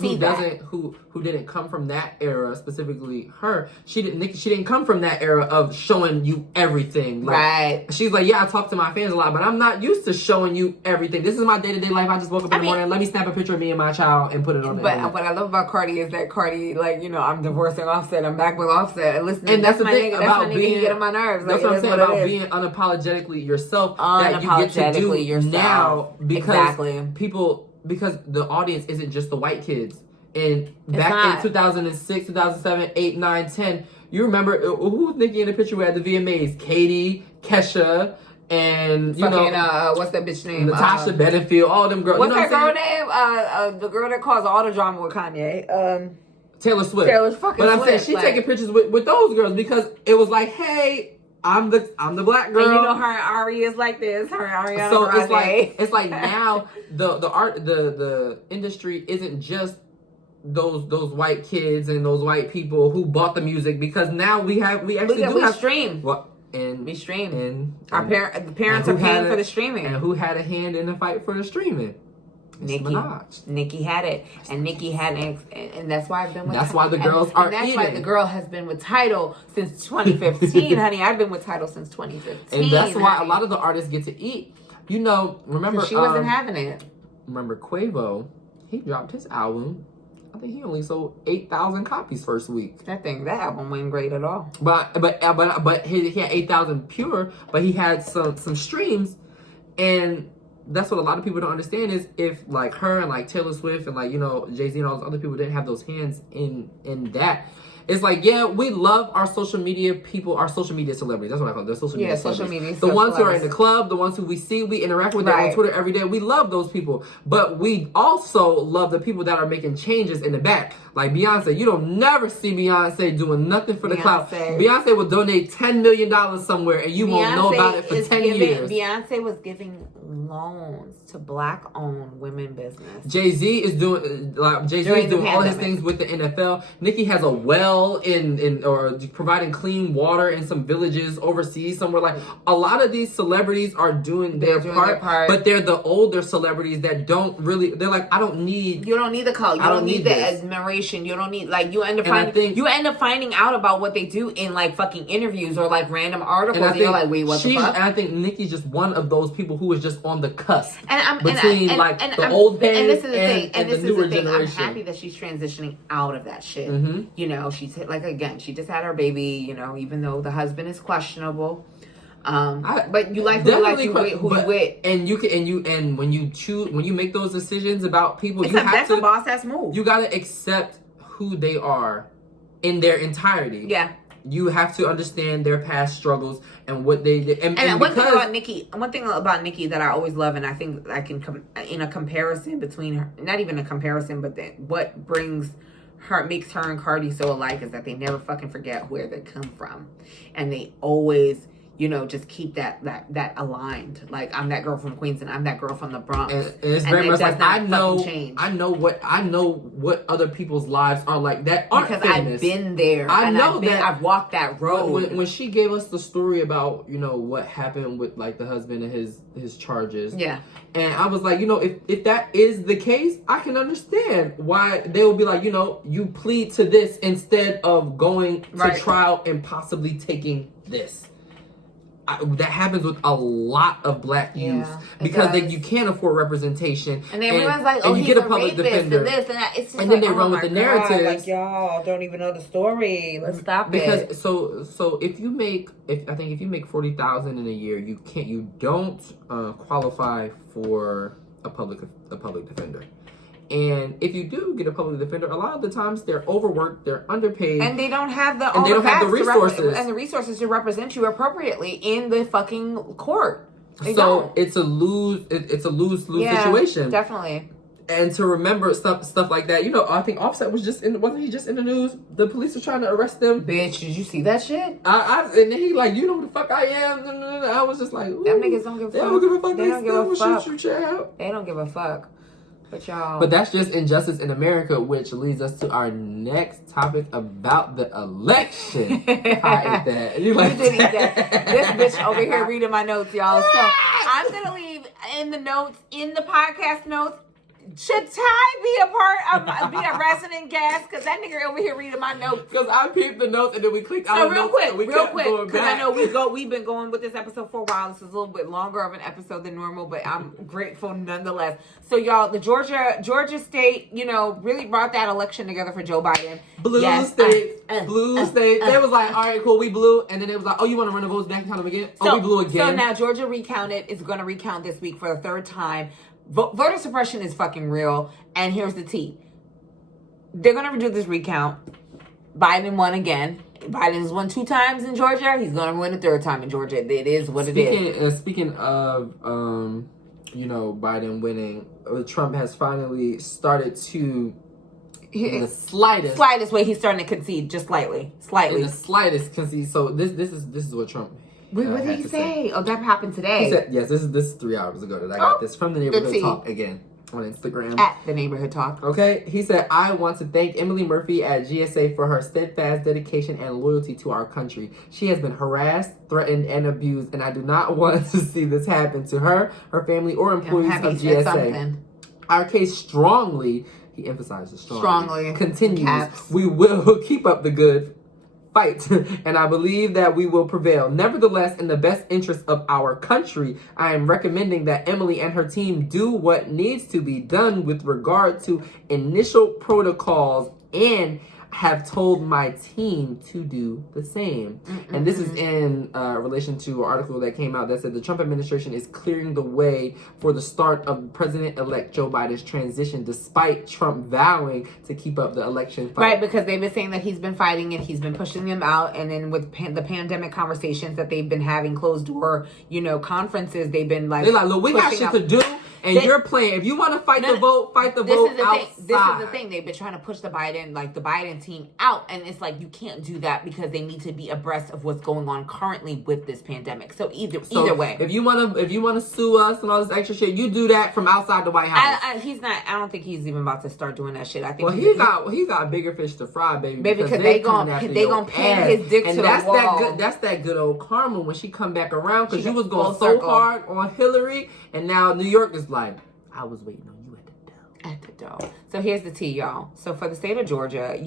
who didn't come from that era, specifically her, she didn't come from that era of showing you everything. Like, right. She's like, I talk to my fans a lot, but I'm not used to showing you everything. This is my day-to-day life. I just woke up in the morning. Let me snap a picture of me and my child and put it on. But what I love about Cardi is that Cardi be like, you know, I'm divorcing Offset. I'm back with Offset. And listen, and that's the my thing nigga. about That's my nigga. He get on my nerves. That's like, what I'm saying about being unapologetically yourself. That you get to do yourself. now because people, because the audience isn't just the white kids. And back in 2006, 2007, 8, 9, 10, you remember who was Nicki in the picture we had the VMAs? Katie, Kesha, and you know what's that bitch name? Natasha Bedingfield, all them girls. What's you know that girl name? The girl that caused all the drama with Kanye. Taylor Swift. But I'm saying she's taking pictures with those girls because it was like, hey, I'm the black girl. And you know her and Ari is like this. Her and Ariana so Grande. it's like now the industry isn't just those white kids and those white people who bought the music, because now we stream. What? And we stream. And the parents are paying for the streaming. And who had a hand in the fight for the streaming? Nicki had it, and Nicki had it, and that's why I've been with. That's why the girls are. And that's why the girl has been with Tidal since 2015, honey. I've been with Tidal since 2015, and that's why a lot of the artists get to eat. You know, remember she wasn't having it. Remember Quavo? He dropped his album. I think he only sold 8,000 copies first week. That album wasn't great at all. But he had 8,000 pure, but he had some streams, and that's what a lot of people don't understand is if like her and like Taylor Swift and like, you know, Jay-Z and all those other people didn't have those hands in that. It's like, yeah, we love our social media people, our social media celebrities. That's what I call them. They're social media celebrities. Social media. The ones who are in the club, the ones who we see, we interact with them on Twitter every day. We love those people. But we also love the people that are making changes in the back. Like Beyonce. You don't never see Beyonce doing nothing for the clout. Beyonce will donate $10 million somewhere and you won't know about it for 10 years. Beyonce was giving loans to black-owned women business. Jay-Z is doing all his things with the NFL. Nicki has a well or providing clean water in some villages overseas somewhere. Like a lot of these celebrities are doing their part, but they're the older celebrities that don't really. They're like, I don't need. You don't need the call. You don't need the admiration. You don't need you end up finding out about what they do in like fucking interviews or like random articles. And you're like, wait, what the fuck? And I think Nicki's just one of those people who is just on the cusp between the old heads and this is the thing. And this is the thing. I'm happy that she's transitioning out of that shit. Mm-hmm. You know, she's like again, she just had her baby. You know, even though the husband is questionable. But you like who you with, and when you make those decisions about people, that's a boss ass move. You gotta accept who they are in their entirety. Yeah. You have to understand their past struggles and what they did. And one thing about Nicki that I always love, and I think I can in a comparison between her, not even a comparison, but what makes her and Cardi so alike is that they never fucking forget where they come from, and they always, you know, just keep that aligned. Like, I'm that girl from Queens and I'm that girl from the Bronx. And it's very much like I know what other people's lives are like that aren't because famous. I've been there. I've walked that road. When she gave us the story about, you know, what happened with like the husband and his charges. Yeah. And I was like, you know, if that is the case, I can understand why they will be like, you know, you plead to this instead of going to trial and possibly taking this. That happens with a lot of black youth because you can't afford representation, and then everyone's like, "Oh, he's a rapist and this and that." It's just and then they run with the narrative. Like, y'all don't even know the story. Let's stop it. Because so if you make 40,000 in a year, you don't qualify for a public defender. And if you do get a public defender, a lot of the times they're overworked, they're underpaid, and they don't have the resources to represent you appropriately in the fucking court. It's a lose situation. Definitely. And to remember stuff like that, you know, I think Offset wasn't he just in the news? The police were trying to arrest him. Bitch, did you see that shit? And then he like, you know who the fuck I am? I was just like, ooh, them niggas don't give a fuck. They don't give a fuck. They don't give a fuck. Shoot you, child. They don't give a fuck. But that's just injustice in America, which leads us to our next topic about the election. I ate that. You did eat that. This bitch over here reading my notes, y'all. So I'm gonna leave in the notes, in the podcast notes, Should Ty be a part of be a resident guest? Because that nigga over here reading my notes. Because I peeped the notes and then we clicked out So the real notes. quick, because I know we we've been going with this episode for a while. This is a little bit longer of an episode than normal, but I'm grateful nonetheless. So y'all, the Georgia State, really brought that election together for Joe Biden. Blue state. They was like, all right, cool, we blew, and then it was like, oh, you want to run the votes back and count them again? We blew again. So now Georgia recounted is going to recount this week for the third time. Voter suppression is fucking real, and here's the tea. They're going to do this recount. Biden won again. Biden's won 2 times in Georgia. He's going to win a 3rd time in Georgia. It is what it is. Speaking of, Biden winning, Trump has finally started to, in the slightest way, he's starting to concede, just slightly. In the slightest concede. So this is what Trump. Wait, what did he say? Oh, that happened today. He said, yes, this is 3 hours ago that I got this from the Neighborhood Talk again on Instagram. At the Neighborhood Talk. Okay, he said, I want to thank Emily Murphy at GSA for her steadfast dedication and loyalty to our country. She has been harassed, threatened, and abused, and I do not want to see this happen to her, her family, or employees of GSA. Our case strongly, he emphasizes strongly, continues. We will keep up the good fight, and I believe that we will prevail. Nevertheless, in the best interest of our country, I am recommending that Emily and her team do what needs to be done with regard to initial protocols and have told my team to do the same. And this is in relation to an article that came out that said the Trump administration is clearing the way for the start of President-elect Joe Biden's transition, despite Trump vowing to keep up the election fight. Right, because they've been saying that he's been fighting it, he's been pushing them out, and then with the pandemic conversations that they've been having, closed door, conferences, they've been like... They're like, look, we got shit to do. And you're playing. If you want to fight the vote, fight the vote outside. This is the thing. They've been trying to push the Biden team out. And it's like, you can't do that because they need to be abreast of what's going on currently with this pandemic. So either way. If you want to sue us and all this extra shit, you do that from outside the White House. I don't think he's even about to start doing that shit. I think he got bigger fish to fry, baby. Because they gonna pin his dick to the wall. That's that good old karma when she come back around, because you was going so hard on Hillary, and now New York is like, I was waiting on you at the door. So here's the tea, y'all. So for the state of Georgia,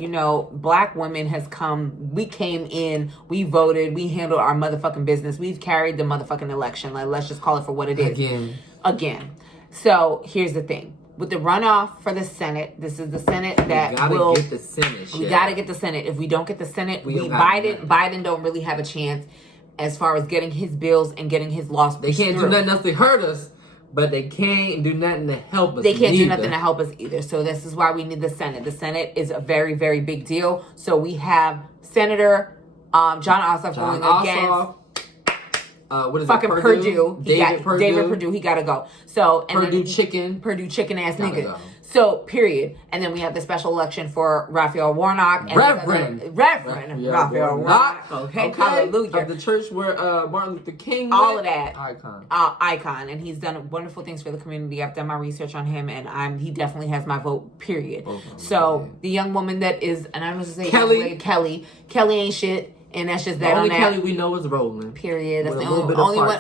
Black women we came in, we voted, we handled our motherfucking business. We've carried the motherfucking election. Like, let's just call it for what it is. Again. So here's the thing. With the runoff for the Senate, this is the Senate that will get the Senate. We gotta get the Senate. If we don't get the Senate, Biden don't really have a chance as far as getting his bills and getting his laws. They can't do nothing else to hurt us. But they can't do nothing to help us. They can't do nothing to help us either. So this is why we need the Senate. The Senate is a very, very big deal. So we have Senator John Ossoff going against what is fucking it? Purdue. David Purdue. He gotta go. So Purdue chicken ass nigga. So period. And then we have the special election for Raphael Warnock. And Reverend Raphael Warnock. Okay. Hallelujah. Of the church where Martin Luther King all went. of that. Icon. And he's done wonderful things for the community. I've done my research on him, and he definitely has my vote, period. The young woman that is, and I'm just saying Kelly ain't shit. And that's just that. The only Kelly we know is rolling. Period. That's the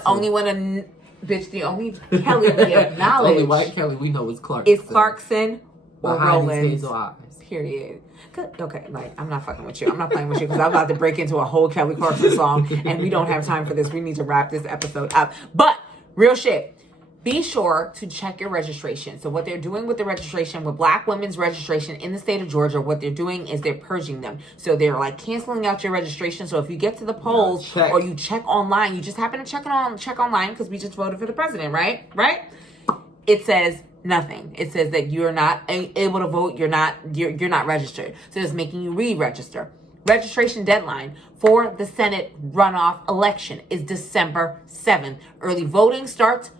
only one. Bitch, the only Kelly we acknowledge. Only white Kelly we know is Clarkson. Is Clarkson or Rollins. Hazel eyes. Period. Okay, I'm not fucking with you. I'm not playing with you because I'm about to break into a whole Kelly Clarkson song, and we don't have time for this. We need to wrap this episode up. But real shit. Be sure to check your registration. So what they're doing with the registration, with Black women's registration in the state of Georgia, what they're doing is they're purging them. So they're like canceling out your registration. So if you get to the polls or you check online, you just happen to check online because we just voted for the president, right? It says nothing. It says that you're not able to vote. You're not registered. So it's making you re-register. Registration deadline for the Senate runoff election is December 7th. Early voting starts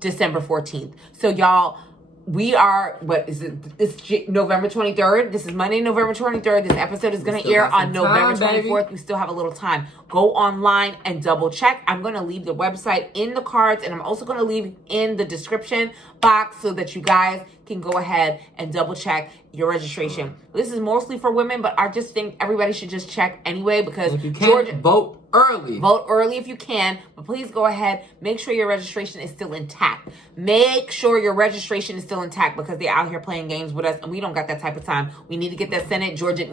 December 14th. So y'all, we are, what is it? It's November 23rd. This is Monday, November 23rd. This episode is going to air on November 24th. We still have a little time. Go online and double check. I'm going to leave the website in the cards, and I'm also going to leave in the description box so that you guys can go ahead and double check your registration. This is mostly for women, but I just think everybody should just check anyway, because if you can't vote early. Vote early if you can, but please go ahead. Make sure your registration is still intact. Make sure your registration is still intact because they're out here playing games with us, and we don't got that type of time. We need to get that Senate. Georgia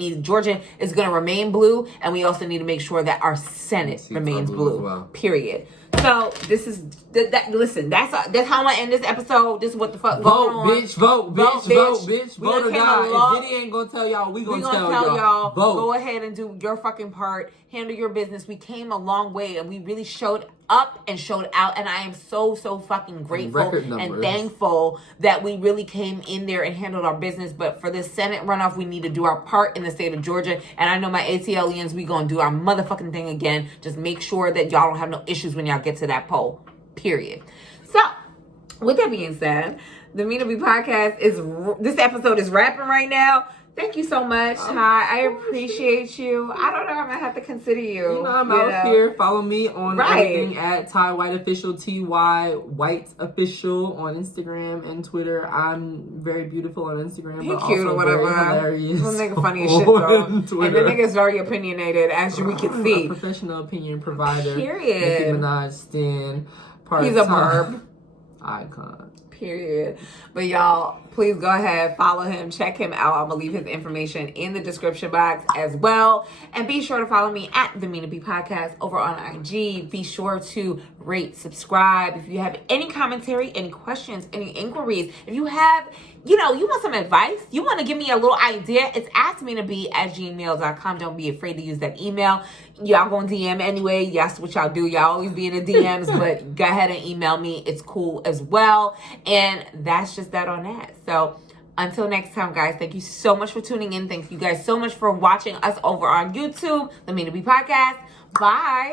is going to remain blue, and we also need to make sure that our Senate remains blue. Well. Period. So this is listen. That's how I'm gonna end this episode. This is what the fuck going on. Bitch, vote, bitch. Vote or die. If Diddy ain't gonna tell y'all, we gonna tell y'all. Vote. Go ahead and do your fucking part. Handle your business. We came a long way, and we really showed up and showed out. And I am so fucking grateful and thankful that we really came in there and handled our business. But for this Senate runoff, we need to do our part in the state of Georgia. And I know my ATLians, we gonna do our motherfucking thing again. Just make sure that y'all don't have no issues when y'all get to that poll. Period. So, with that being said, the Mina B podcast this episode is wrapping right now. Thank you so much, Ty. I appreciate you. I don't know. I'm gonna have to consider you. You know, I'm out here. Follow me on everything at Ty White Official, TY White Official on Instagram and Twitter. I'm very beautiful on Instagram, he but cute also or whatever. Very hilarious. This nigga funny as shit though, and the nigga's very opinionated, as we can see. A professional opinion provider. Period. Nicki Minaj stan. He's a verb. Icon. Period. But y'all, please go ahead, follow him, check him out. I'm gonna leave his information in the description box as well. And be sure to follow me at the Mina B Podcast over on IG. Be sure to rate, subscribe. If you have any commentary, any questions, any inquiries, if you have, you want some advice, you want to give me a little idea, it's askminaB@gmail.com. Don't be afraid to use that email. Y'all gonna DM anyway. That's what y'all do. Y'all always be in the DMs, but go ahead and email me. It's cool as well. And that's just that on that. So until next time, guys, thank you so much for tuning in. Thank you guys so much for watching us over on YouTube, the Mina B Podcast. Bye.